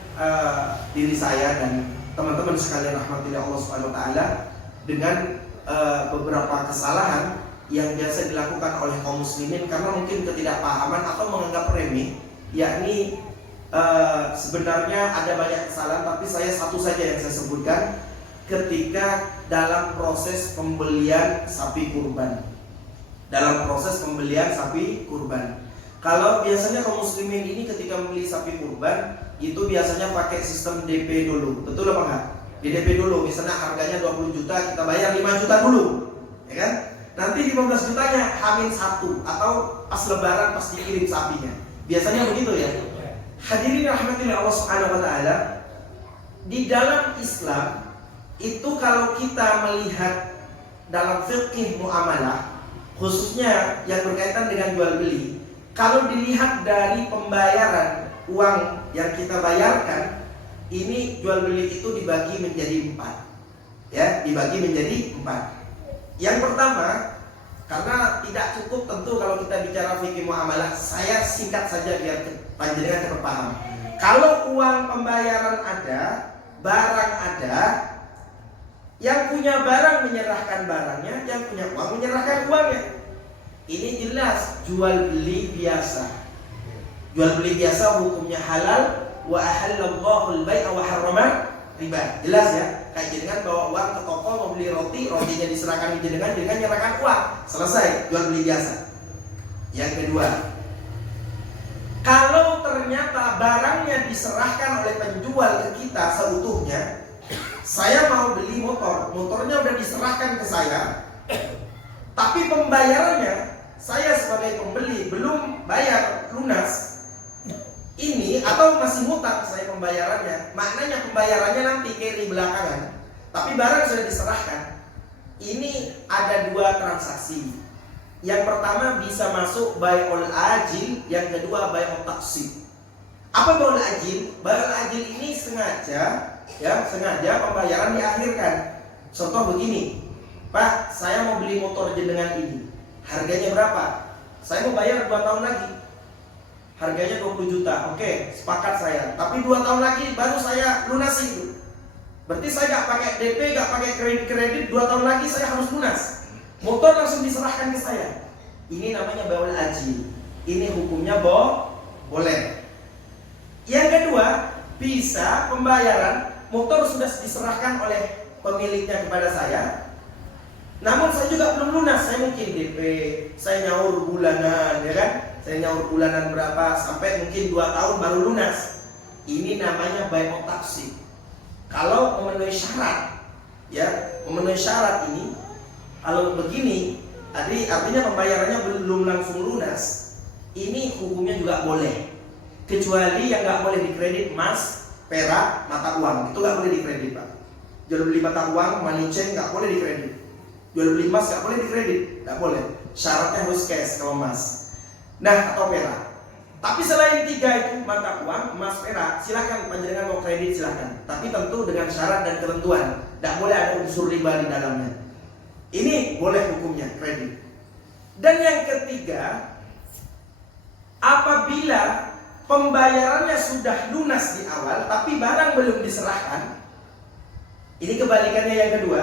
diri saya dan teman-teman sekalian rahmatillah Allah Subhanahu wa taala dengan beberapa kesalahan yang biasa dilakukan oleh kaum muslimin karena mungkin ketidakpahaman atau menganggap remeh, yakni sebenarnya ada banyak kesalahan, tapi saya satu saja yang saya sebutkan ketika dalam proses pembelian sapi kurban. Dalam proses pembelian sapi kurban, kalau biasanya kaum muslimin ini ketika membeli sapi kurban itu biasanya pakai sistem DP dulu, betul apa enggak? Di DP dulu, misalnya harganya 20 juta, kita bayar 5 juta dulu, ya kan? Nanti 15 jutanya H-1 atau pas lebaran pas dikirim sapinya. Biasanya begitu ya. Hadirin rahmatillah Allah Subhanahu wa taala, di dalam Islam itu kalau kita melihat dalam fikih muamalah, khususnya yang berkaitan dengan jual beli, kalau dilihat dari pembayaran uang yang kita bayarkan, ini jual beli itu dibagi menjadi 4, ya, dibagi menjadi 4. Yang pertama, karena tidak cukup tentu kalau kita bicara fikih muamalah, saya singkat saja biar panjenengan cepat paham. Kalau uang pembayaran ada, barang ada, yang punya barang menyerahkan barangnya, yang punya uang menyerahkan uangnya. Ini jelas jual beli biasa. Jual beli biasa hukumnya halal, wa ahallallahu al-bai'a wa harrama riba. Jelas ya. Kayak jenengan bawa uang ke toko mau beli roti, rotinya diserahkan ke jenengan nyerahkan uang. Selesai, jual beli biasa. Yang kedua, kalau ternyata barangnya diserahkan oleh penjual ke kita seutuhnya, saya mau beli motor, motornya udah diserahkan ke saya, tapi pembayarannya saya sebagai pembeli belum bayar lunas, ini atau masih ngutang saya pembayarannya, maknanya pembayarannya nanti carry belakangan, tapi barang sudah diserahkan. Ini ada 2 transaksi. Yang pertama bisa masuk bai'ul ajil, yang kedua bai'ul taqsid. Apa bai'ul ajil? Bai'ul ajil ini sengaja pembayaran diakhirkan. Contoh begini, Pak, saya mau beli motor jenengan ini, harganya berapa? Saya mau bayar 2 tahun lagi, harganya 20 juta. Oke, sepakat saya. Tapi 2 tahun lagi baru saya lunasi itu. Berarti saya gak pakai DP, gak pakai kredit, 2 tahun lagi saya harus lunas. Motor langsung diserahkan ke saya. Ini namanya bai'ul ajil. Ini hukumnya boleh. Yang kedua, bisa pembayaran motor sudah diserahkan oleh pemiliknya kepada saya, namun saya juga belum lunas. Saya mungkin DP, saya nyaur bulanan, ya kan? Saya nyaur bulanan berapa, sampai mungkin 2 tahun baru lunas. Ini namanya bai'ul taqsid. Kalau memenuhi syarat, ya, memenuhi syarat ini, kalau begini, artinya pembayarannya belum langsung lunas, ini hukumnya juga boleh. Kecuali yang nggak boleh dikredit emas, perak, mata uang, itu nggak boleh dikredit, Pak. Jual beli mata uang, money chain nggak boleh dikredit. Jual beli emas nggak boleh dikredit, nggak boleh. Syaratnya harus cash kalau emas. Nah, atau perak. Tapi selain 3 itu, mata uang, emas, perak, silahkan panjenengan mau kredit silahkan. Tapi tentu dengan syarat dan ketentuan, nggak boleh ada unsur riba di dalamnya. Ini boleh hukumnya kredit. Dan yang ketiga, apabila pembayarannya sudah lunas di awal tapi barang belum diserahkan. Ini kebalikannya yang kedua.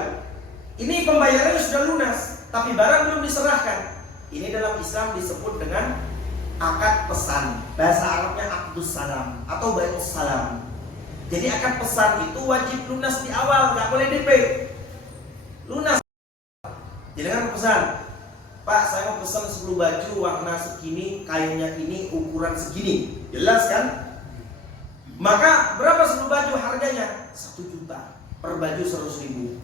Ini pembayarannya sudah lunas tapi barang belum diserahkan. Ini dalam Islam disebut dengan akad pesan. Bahasa Arabnya akdus salam atau bai'us salam. Jadi akad pesan itu wajib lunas di awal, nggak boleh DP. Lunas. Jadi kan pesan, Pak, saya mau pesan 10 baju warna segini, kainnya ini, ukuran segini. Jelas kan? Maka berapa 10 baju harganya? 1 juta. Per baju 100.000.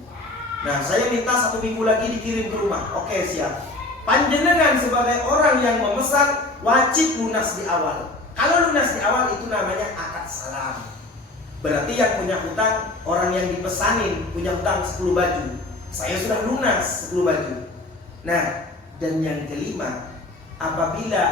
Nah, saya minta 1 minggu lagi dikirim ke rumah. Oke, siap. Panjenengan sebagai orang yang memesan wajib lunas di awal. Kalau lunas di awal itu namanya akad salam. Berarti yang punya hutang, orang yang dipesanin punya hutang 10 baju. Saya sudah lunas 10 baju. Nah, dan yang kelima, apabila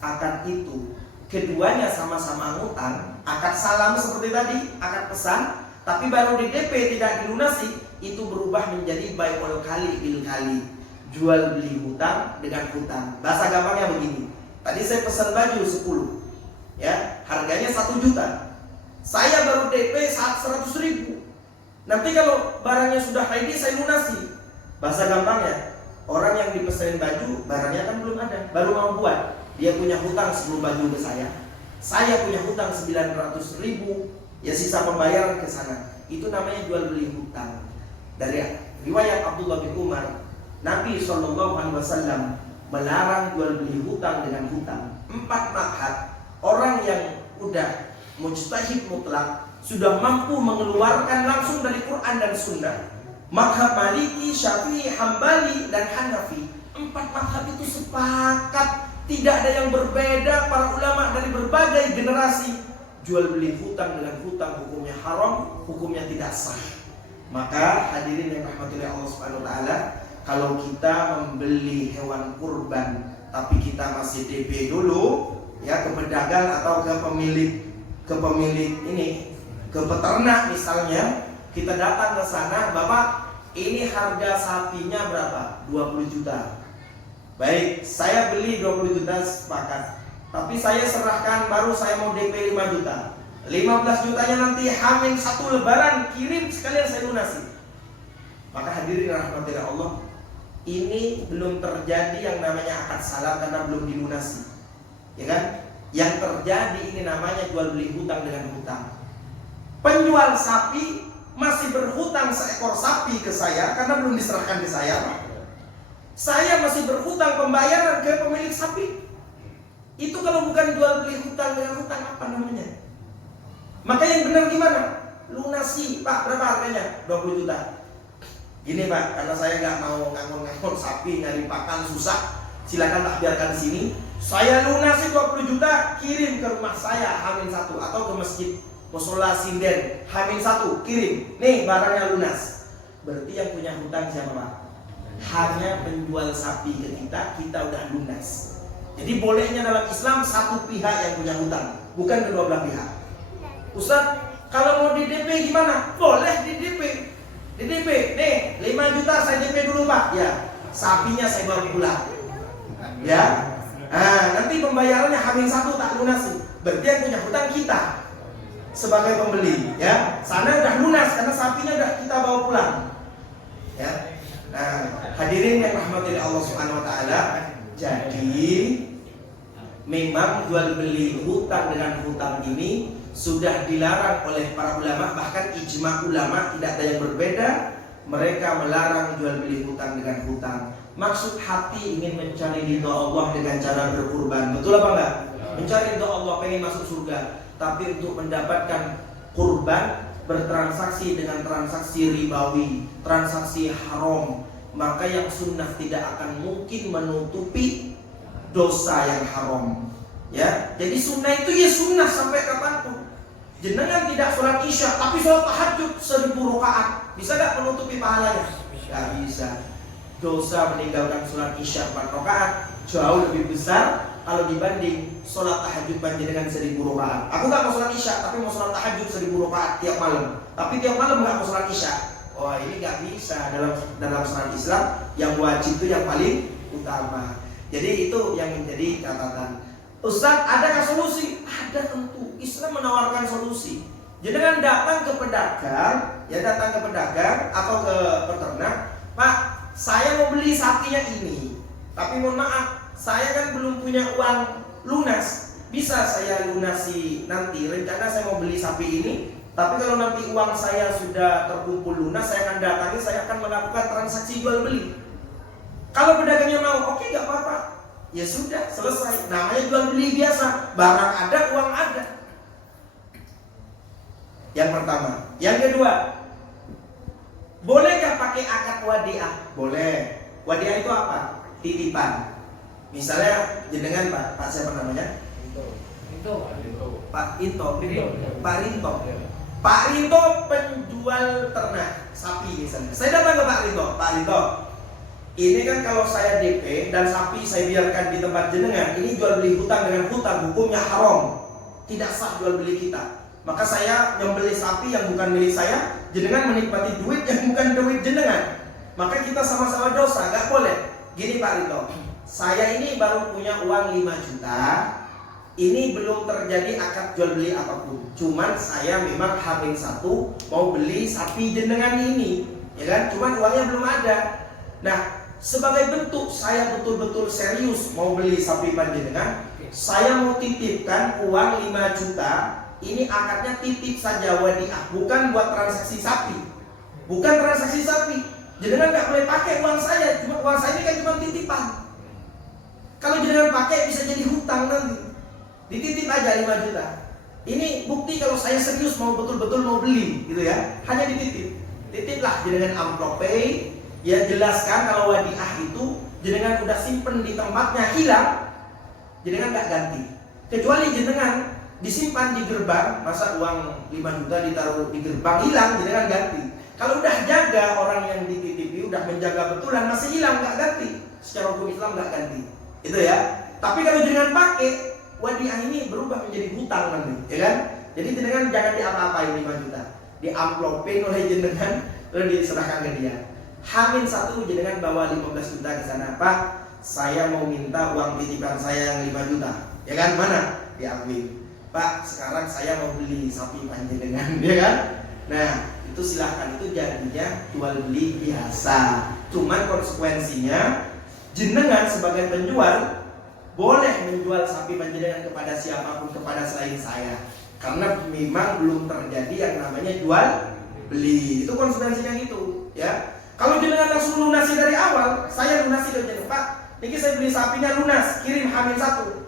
akad itu keduanya sama-sama ngutang, akad salam seperti tadi, akad pesan, tapi baru di DP tidak dilunasi, itu berubah menjadi bai'ul kali bil kali. Jual beli hutang dengan hutang. Bahasa gampangnya begini. Tadi saya pesan baju 10, ya, harganya 1 juta. Saya baru DP 100.000. Nanti kalau barangnya sudah ready saya lunasi. Bahasa gampangnya, orang yang dipesanin baju, barangnya kan belum ada, baru mau buat. Dia punya hutang 10 baju ke saya punya hutang 900.000, ya sisa pembayaran ke sana. Itu namanya jual beli hutang. Dari riwayat Abdullah bin Umar, Nabi SAW melarang jual beli hutang dengan hutang. 4 madhab, orang yang udah mujtahid mutlak, sudah mampu mengeluarkan langsung dari Quran dan Sunnah. Madhab Maliki, Syafi'i, Hambali, dan Hanafi. 4 madhab itu sepakat, tidak ada yang berbeda. Para ulama dari berbagai generasi, jual beli hutang dengan hutang hukumnya haram, hukumnya tidak sah. Maka hadirin yang rahmati Allah Subhanahu wa taala, kalau kita membeli hewan kurban tapi kita masih DP dulu, ya, ke pedagang atau ke pemilik ini, ke peternak misalnya, kita datang ke sana, Bapak, ini harga sapinya berapa? 20 juta. Baik, saya beli 20 juta sepakat. Tapi saya serahkan, baru saya mau DP 5 juta. 15 jutanya nanti H-1 lebaran, kirim sekalian saya lunasi. Maka hadirin rahmatillah Allah, ini belum terjadi yang namanya akad salam karena belum dilunasi. Ya kan? Yang terjadi ini namanya jual beli hutang dengan hutang. Penjual sapi masih berhutang seekor sapi ke saya karena belum diserahkan ke saya. Saya masih berhutang pembayaran ke pemilik sapi. Itu kalau bukan jual beli hutang dengan hutang, apa namanya? Maka yang benar gimana? Lunasi, Pak, berapa harganya? 20 juta. Gini Pak, karena saya nggak mau ngangkut sapi, nyari pakan susah, silakan tak biarkan di sini. Saya lunasi 20 juta, kirim ke rumah saya H-1 atau ke masjid Musola Sinden H-1, kirim. Nih barangnya lunas. Berarti yang punya hutang siapa Pak? Hanya penjual sapi ke kita udah lunas. Jadi bolehnya dalam Islam satu pihak yang punya hutang, bukan kedua belah pihak. Ustaz, kalau mau di DP gimana? Boleh di DP. Di DP, nih 5 juta saya DP dulu Pak. Ya, sapinya saya bawa pulang. Ya, nanti pembayarannya H-1 tak lunasi. Berarti yang punya hutang kita sebagai pembeli. Ya, sana udah lunas karena sapinya udah kita bawa pulang. Ya, nah hadirin yang rahmati Allah Subhanahu Wa Taala. Jadi memang jual beli hutang dengan hutang ini sudah dilarang oleh para ulama, bahkan ijma ulama tidak ada yang berbeda. Mereka melarang jual beli hutang dengan hutang. Maksud hati ingin mencari ridha Allah dengan cara berkurban, betul apa enggak? Mencari ridha Allah, pengen masuk surga. Tapi untuk mendapatkan kurban bertransaksi dengan transaksi ribawi, transaksi haram, maka yang sunnah tidak akan mungkin menutupi dosa yang haram. Ya, jadi sunnah itu ya sunnah sampai kapanpun. Jenengan tidak sholat isya tapi sholat tahajud 1000 rakaat, bisa gak menutupi pahalanya? Gak bisa. Dosa meninggalkan sholat isya 4 rakaat jauh lebih besar kalau dibanding sholat tahajud panjenengan 1000 rakaat. Aku gak mau sholat isya tapi mau sholat tahajud 1000 rakaat tiap malam. Tapi tiap malam gak mau sholat isya. Wah, ini gak bisa dalam sholat Islam. Yang wajib itu yang paling utama. Jadi itu yang menjadi catatan. Ustaz, adakah solusi? Ada tentu. Islam menawarkan solusi. Jenengan datang ke pedagang, atau ke peternak, Pak, saya mau beli sapinya ini, tapi mohon maaf, saya kan belum punya uang lunas. Bisa saya lunasi nanti? Rencana saya mau beli sapi ini, tapi kalau nanti uang saya sudah terkumpul lunas, saya akan datangi, saya akan melakukan transaksi jual beli. Kalau pedagangnya mau, oke, gak apa-apa. Ya sudah, selesai. Namanya jual beli biasa. Barang ada, uang ada. Yang pertama. Yang kedua, bolehkah pakai akad wadiah? Boleh. Wadiah itu apa? Titipan. Misalnya jenengan Pak siapa namanya? Pak Rinto. Pak Rinto penjual ternak sapi misalnya. Saya datang ke Pak Rinto, ini kan kalau saya DP dan sapi saya biarkan di tempat jenengan, ini jual beli hutang dengan hutang, hukumnya haram. Tidak sah jual beli kita. Maka saya yang beli sapi yang bukan milik saya, jenengan menikmati duit yang bukan duit jenengan. Maka kita sama-sama dosa, gak boleh. Gini Pak Rito, saya ini baru punya uang 5 juta. Ini belum terjadi akad jual beli apapun. Cuman saya memang H-1 mau beli sapi jenengan ini, ya kan? Cuman uangnya belum ada. Nah, sebagai bentuk saya betul-betul serius mau beli sapi panjenengan, saya mau titipkan uang 5 juta. Ini akadnya titip saja wadiah, bukan buat transaksi sapi. Bukan transaksi sapi. Jenengan nggak boleh pakai uang saya, cuma uang saya ini kan cuma titipan. Kalau jenengan pakai bisa jadi hutang nanti. Dititip aja 5 juta. Ini bukti kalau saya serius mau betul-betul mau beli, gitu ya. Hanya dititip. Titiplah jenengan amplop pay. Ya jelaskan kalau wadiah itu jenengan udah simpen di tempatnya hilang, jenengan nggak ganti. Kecuali jenengan disimpan di gerbang, masa uang 5 juta ditaruh di gerbang hilang, jenengan ganti. Kalau udah jaga orang yang dititipi, udah menjaga betulan masih hilang, nggak ganti. Secara hukum Islam nggak ganti, itu ya. Tapi kalau jenengan pakai wadiah ini berubah menjadi hutang nanti, ya kan? Jadi jenengan jangan diapa-apain 5 juta, diamplopin oleh jenengan lalu diserahkan ke dia. H-1 jenengan bawa 15 juta ke sana, Pak, saya mau minta uang titipan saya yang 5 juta, ya kan? Mana? Diambil. Pak, sekarang saya mau beli sapi panjenengan, ya kan? Nah, itu silahkan, itu jadinya jual beli biasa. Cuman konsekuensinya jenengan sebagai penjual boleh menjual sapi panjenengan kepada siapapun, kepada selain saya, karena memang belum terjadi yang namanya jual beli. Itu konsekuensinya gitu, ya. Kalau jenengan langsung lunasi dari awal, saya lunasi dari jenengan, Pak, ini saya beli sapinya lunas, kirim H-1.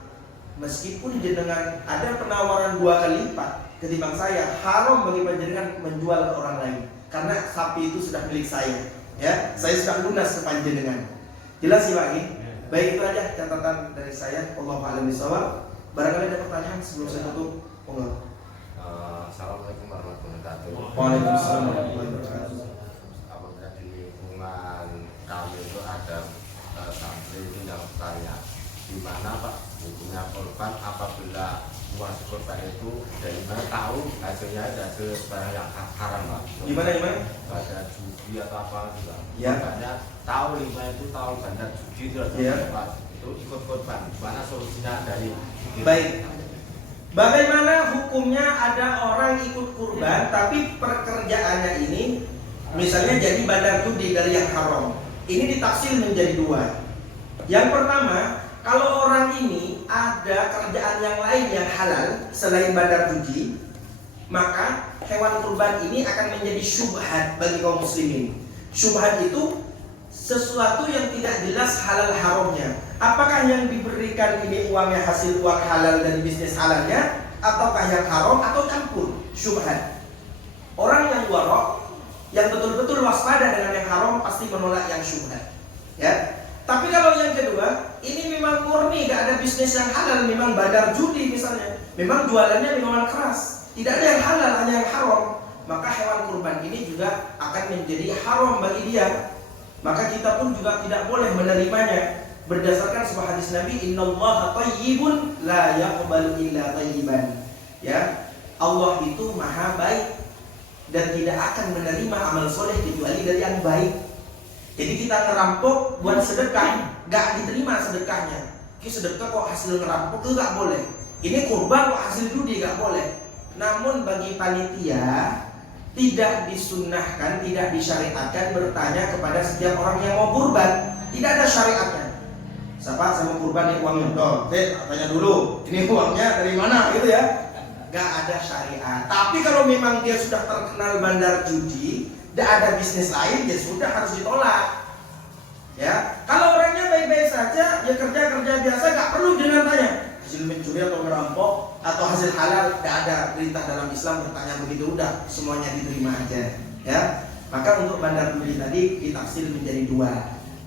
Meskipun jenengan ada penawaran 2 kali lipat ketimbang saya, haram bagi panjenengan menjual ke orang lain, karena sapi itu sudah milik saya, ya. Saya sudah lunas ke panjenengan. Jelas sih Pak ini? Baik, itu aja catatan dari saya. Wallahu a'lam bishawab. Barangkali ada pertanyaan sebelum saya tutup. Assalamualaikum warahmatullahi wabarakatuh. Waalaikumsalam warahmatullahi wabarakatuh. Apabila di lingkungan kami itu ada santri itu yang bertanya, di mana Pak hukumnya korban apabila uang korban itu dari mana tahu hasilnya ada hasil barang yang haram Pak? Gimana? Ada judi atau apa juga? Ya. Banyak tahu lima itu tahu banyak judi itu Ya. Pak, itu ikut korban. Gimana solusinya dari? Baik. Bagaimana hukumnya ada orang ikut kurban tapi pekerjaannya ini misalnya jadi bandar judi dari yang haram. Ini ditafsir menjadi 2. Yang pertama, kalau orang ini ada kerjaan yang lain yang halal selain bandar judi, maka hewan kurban ini akan menjadi syubhat bagi kaum muslimin. Syubhat itu sesuatu yang tidak jelas halal haramnya. Apakah yang diberikan ini uangnya hasil uang halal dari bisnis halalnya, ataukah yang haram, atau campur? Syubhat. Orang yang warok, yang betul-betul waspada dengan yang haram, pasti menolak yang syubhat, ya. Tapi kalau yang kedua, ini memang murni, gak ada bisnis yang halal, memang bandar judi misalnya, memang jualannya minuman keras, tidak ada yang halal, hanya yang haram, maka hewan kurban ini juga akan menjadi haram bagi dia. Maka kita pun juga tidak boleh menerimanya berdasarkan sebuah hadis Nabi, innallaha thayyibun la yaqbalu illa thayyiban. Ya, Allah itu maha baik dan tidak akan menerima amal soleh kecuali dari yang baik. Jadi kita ngerampok buat sedekah, gak diterima sedekahnya. Sedekah kok hasil ngerampok itu gak boleh. ini kurban kok hasil judi, nggak boleh. Namun bagi panitia tidak disunnahkan, tidak disyariatkan bertanya kepada setiap orang yang mau kurban. Tidak ada syariatnya. Siapa saya mau kurban nih uangnya? Loh, tanya dulu, ini uangnya dari mana gitu ya? Gak ada syariat. Tapi kalau memang dia sudah terkenal bandar judi, tidak ada bisnis lain, ya sudah harus ditolak. Ya, kalau orangnya baik-baik saja, ya kerja biasa, nggak perlu dengan tanya hasil mencuri atau merampok atau hasil halal. Tidak ada perintah dalam Islam bertanya begitu, udah semuanya diterima aja. Ya, maka untuk bandar judi tadi ditafsir menjadi dua.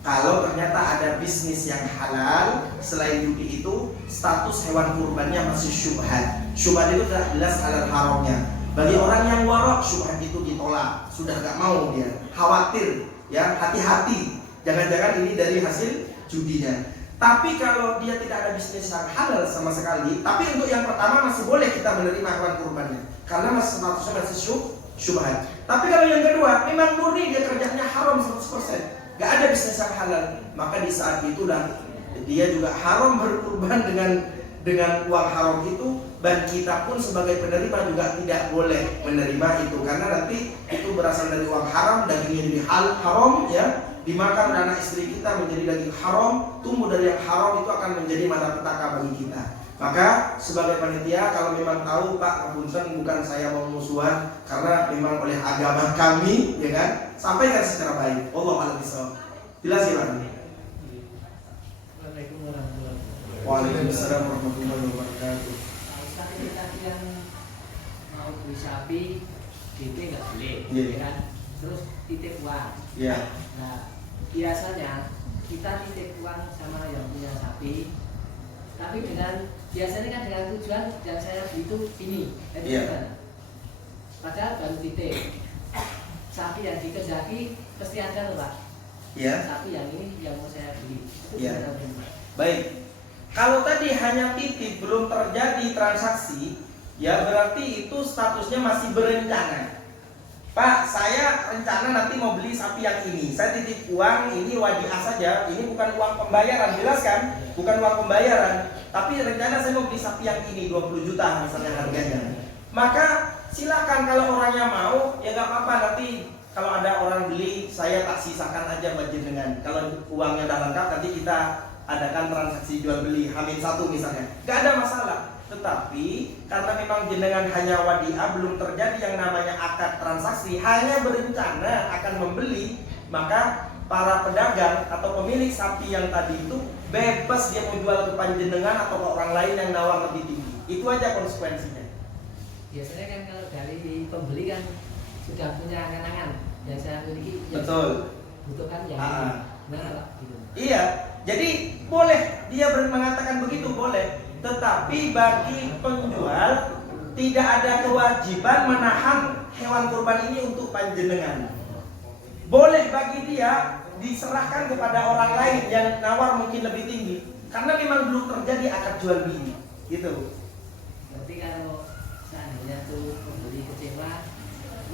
Kalau ternyata ada bisnis yang halal selain judi itu, status hewan kurbannya masih syubhat. Syubhat itu tidak jelas halal haramnya. Bagi orang yang warok, syubhat itu ditolak. Sudah gak mau dia, khawatir, ya hati-hati. Jangan-jangan ini dari hasil judinya. Tapi kalau dia tidak ada bisnis yang halal sama sekali, tapi untuk yang pertama masih boleh kita menerima hewan kurbannya, karena masih statusnya masih syubhat. Tapi kalau yang kedua, memang murni dia kerjanya haram 100%. Gak ada bisnis yang halal, maka di saat itulah dia juga haram berkurban dengan uang haram itu, dan kita pun sebagai penerima juga tidak boleh menerima itu, karena nanti itu berasal dari uang haram, dagingnya jadi haram, ya dimakan anak istri kita menjadi daging haram, tumbuh dari yang haram, itu akan menjadi malapetaka bagi kita. Maka sebagai panitia, kalau memang tahu Pak, ngapunten bukan saya mau musuhan, karena memang oleh agama kami, ya kan, sampaikan secara baik. Wallahu a'lam bishawab. Jelas ya Pak? Waalaikumsalam warahmatullahi wabarakatuh. Ustaz, ini tadi yang mau beli sapi, DP nggak boleh, Iya. ya kan? Terus titip uang. Iya. Nah, biasanya kita titip uang sama yang punya sapi, tapi biasanya kan dengan tujuan yang saya beli itu ini, Iya. padahal baru titip. Sapi yang dikehendaki pasti ada loh Pak. Iya. Sapi yang ini yang mau saya beli. Itu Iya. gimana, Bang? Baik. Kalau tadi hanya titip belum terjadi transaksi, ya berarti itu statusnya masih berencana. Pak, saya rencana nanti mau beli sapi yang ini. Saya titip uang, ini wadiah saja. Ini bukan uang pembayaran, jelas kan? Bukan uang pembayaran. Tapi rencana saya mau beli sapi yang ini 20 juta misalnya harganya. Maka silakan kalau orangnya mau, ya nggak apa-apa. Nanti kalau ada orang beli, saya tak sisakan aja budget dengan. Kalau uangnya udah lengkap, nanti kita adakan transaksi jual beli H-1 misalnya. Nggak ada masalah. Tetapi karena memang jenengan hanya wadiah, belum terjadi yang namanya akad transaksi, hanya berencana akan membeli, maka para pedagang atau pemilik sapi yang tadi itu bebas dia mau jual ke panjenengan atau ke orang lain yang nawar lebih tinggi. Itu aja konsekuensinya. Biasanya kan kalau dari pembeli kan sudah punya angan-angan yang saya miliki, yang Betul. saya butuhkan yang Ah. ini. Benar Pak? Gitu. Iya, jadi boleh dia mengatakan begitu, boleh. Tetapi bagi penjual tidak ada kewajiban menahan hewan kurban ini untuk panjenengan. Boleh bagi dia diserahkan kepada orang lain yang nawar mungkin lebih tinggi, karena memang belum terjadi akad jual beli. Gitu. Berarti kalau seandainya tuh pembeli kecewa,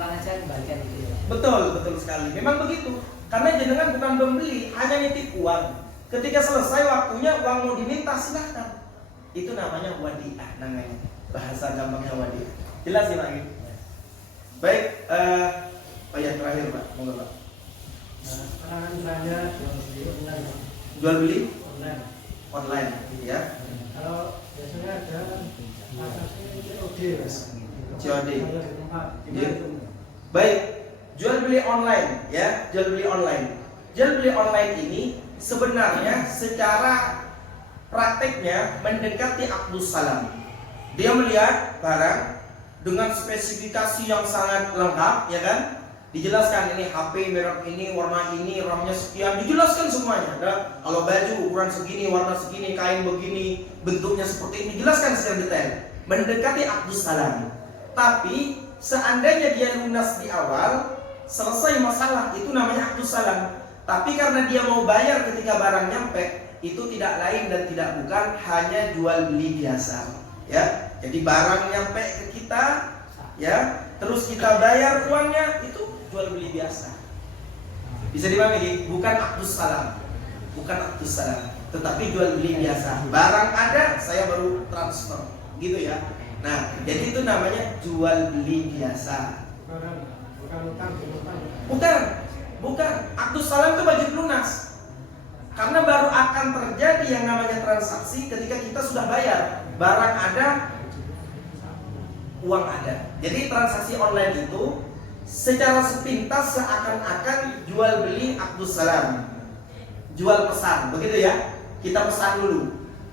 uang aja kembalikan gitu ya. Betul sekali. Memang begitu. Karena jenengan bukan pembeli, hanya nitip uang. Ketika selesai waktunya uang mau diminta, silahkan. Itu namanya wadiah, namanya bahasa gampangnya wadiah. Jelas ya Pak? Baik, yang terakhir Pak, monggo Pak. Sekarang misalnya Jual beli online. online, ya. Kalau biasanya ada transaksi COD, Mas. COD. Kalau di tempat, Iya. gimana itu? Baik, jual beli online, ya. Jual beli online. Jual beli online ini sebenarnya secara prakteknya mendekati aqdus salam. Dia melihat barang dengan spesifikasi yang sangat lengkap, ya kan? Dijelaskan ini HP merek ini, warna ini, RAM-nya sekian, dijelaskan semuanya. Nah, kalau baju ukuran segini, warna segini, kain begini, bentuknya seperti ini, dijelaskan secara detail. Mendekati aqdus salam. Tapi seandainya dia lunas di awal, selesai masalah, itu namanya aqdus salam. Tapi karena dia mau bayar ketika barang nyampe, itu tidak lain dan tidak bukan hanya jual beli biasa, ya. Jadi barang nyampe ke kita, ya, terus kita bayar uangnya, itu jual beli biasa. Bisa dipahami? Bukan aqdus salam, tetapi jual beli biasa. Barang ada, saya baru transfer, gitu ya. Nah, jadi itu namanya jual beli biasa. Bukan utang, Bukan. Akdus salam itu wajib lunas. Karena baru akan terjadi yang namanya transaksi ketika kita sudah bayar. Barang ada, uang ada. Jadi transaksi online itu secara sepintas seakan-akan jual beli akdus salam, jual pesan, begitu ya. Kita pesan dulu,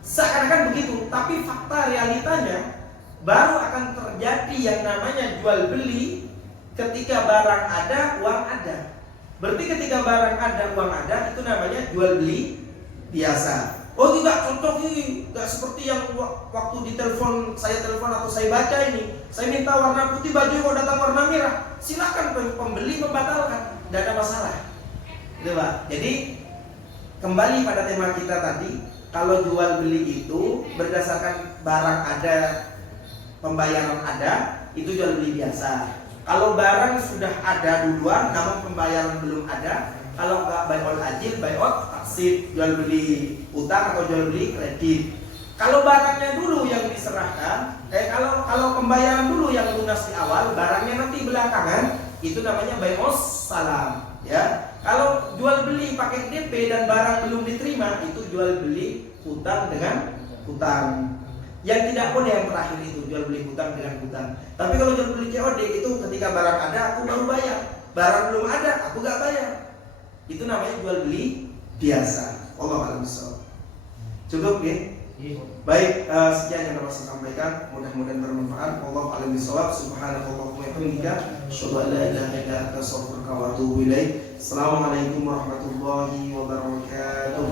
seakan-akan begitu. Tapi fakta realitanya baru akan terjadi yang namanya jual beli ketika barang ada, uang ada. Berarti ketika barang ada, uang ada, itu namanya jual beli biasa. Oh, tidak cocok ini, tidak seperti yang waktu di telepon atau saya baca ini. Saya minta warna putih, baju kok datang warna merah. Silakan pembeli membatalkan, tidak ada masalah. Gitu, Pak. Jadi kembali pada tema kita tadi, kalau jual beli itu berdasarkan barang ada, pembayaran ada, itu jual beli biasa. Kalau barang sudah ada duluan, namun pembayaran belum ada, kalau nggak buy on ajil, buy on taksid, jual beli utang atau jual beli kredit. Kalau barangnya dulu yang diserahkan, kalau pembayaran dulu yang lunas di awal, barangnya nanti belakangan, itu namanya buy on salam, ya. Kalau jual beli pakai DP dan barang belum diterima, itu jual beli hutang dengan hutang. Yang tidak boleh yang terakhir itu jual beli hutang dengan hutang. Tapi kalau jual beli COD itu ketika barang ada aku baru bayar, barang belum ada aku gak bayar. Itu namanya jual beli biasa. Wallahu a'lam bishawab. Cukup ya? Baik, sekian yang dapat saya sampaikan. Mudah-mudahan bermanfaat. Wallahu a'lam bishawab. Subhanallah wa bihamdika, asyhadu an la ilaha illa anta, astaghfiruka wa atubu ilaik. Assalamualaikum warahmatullahi wabarakatuh.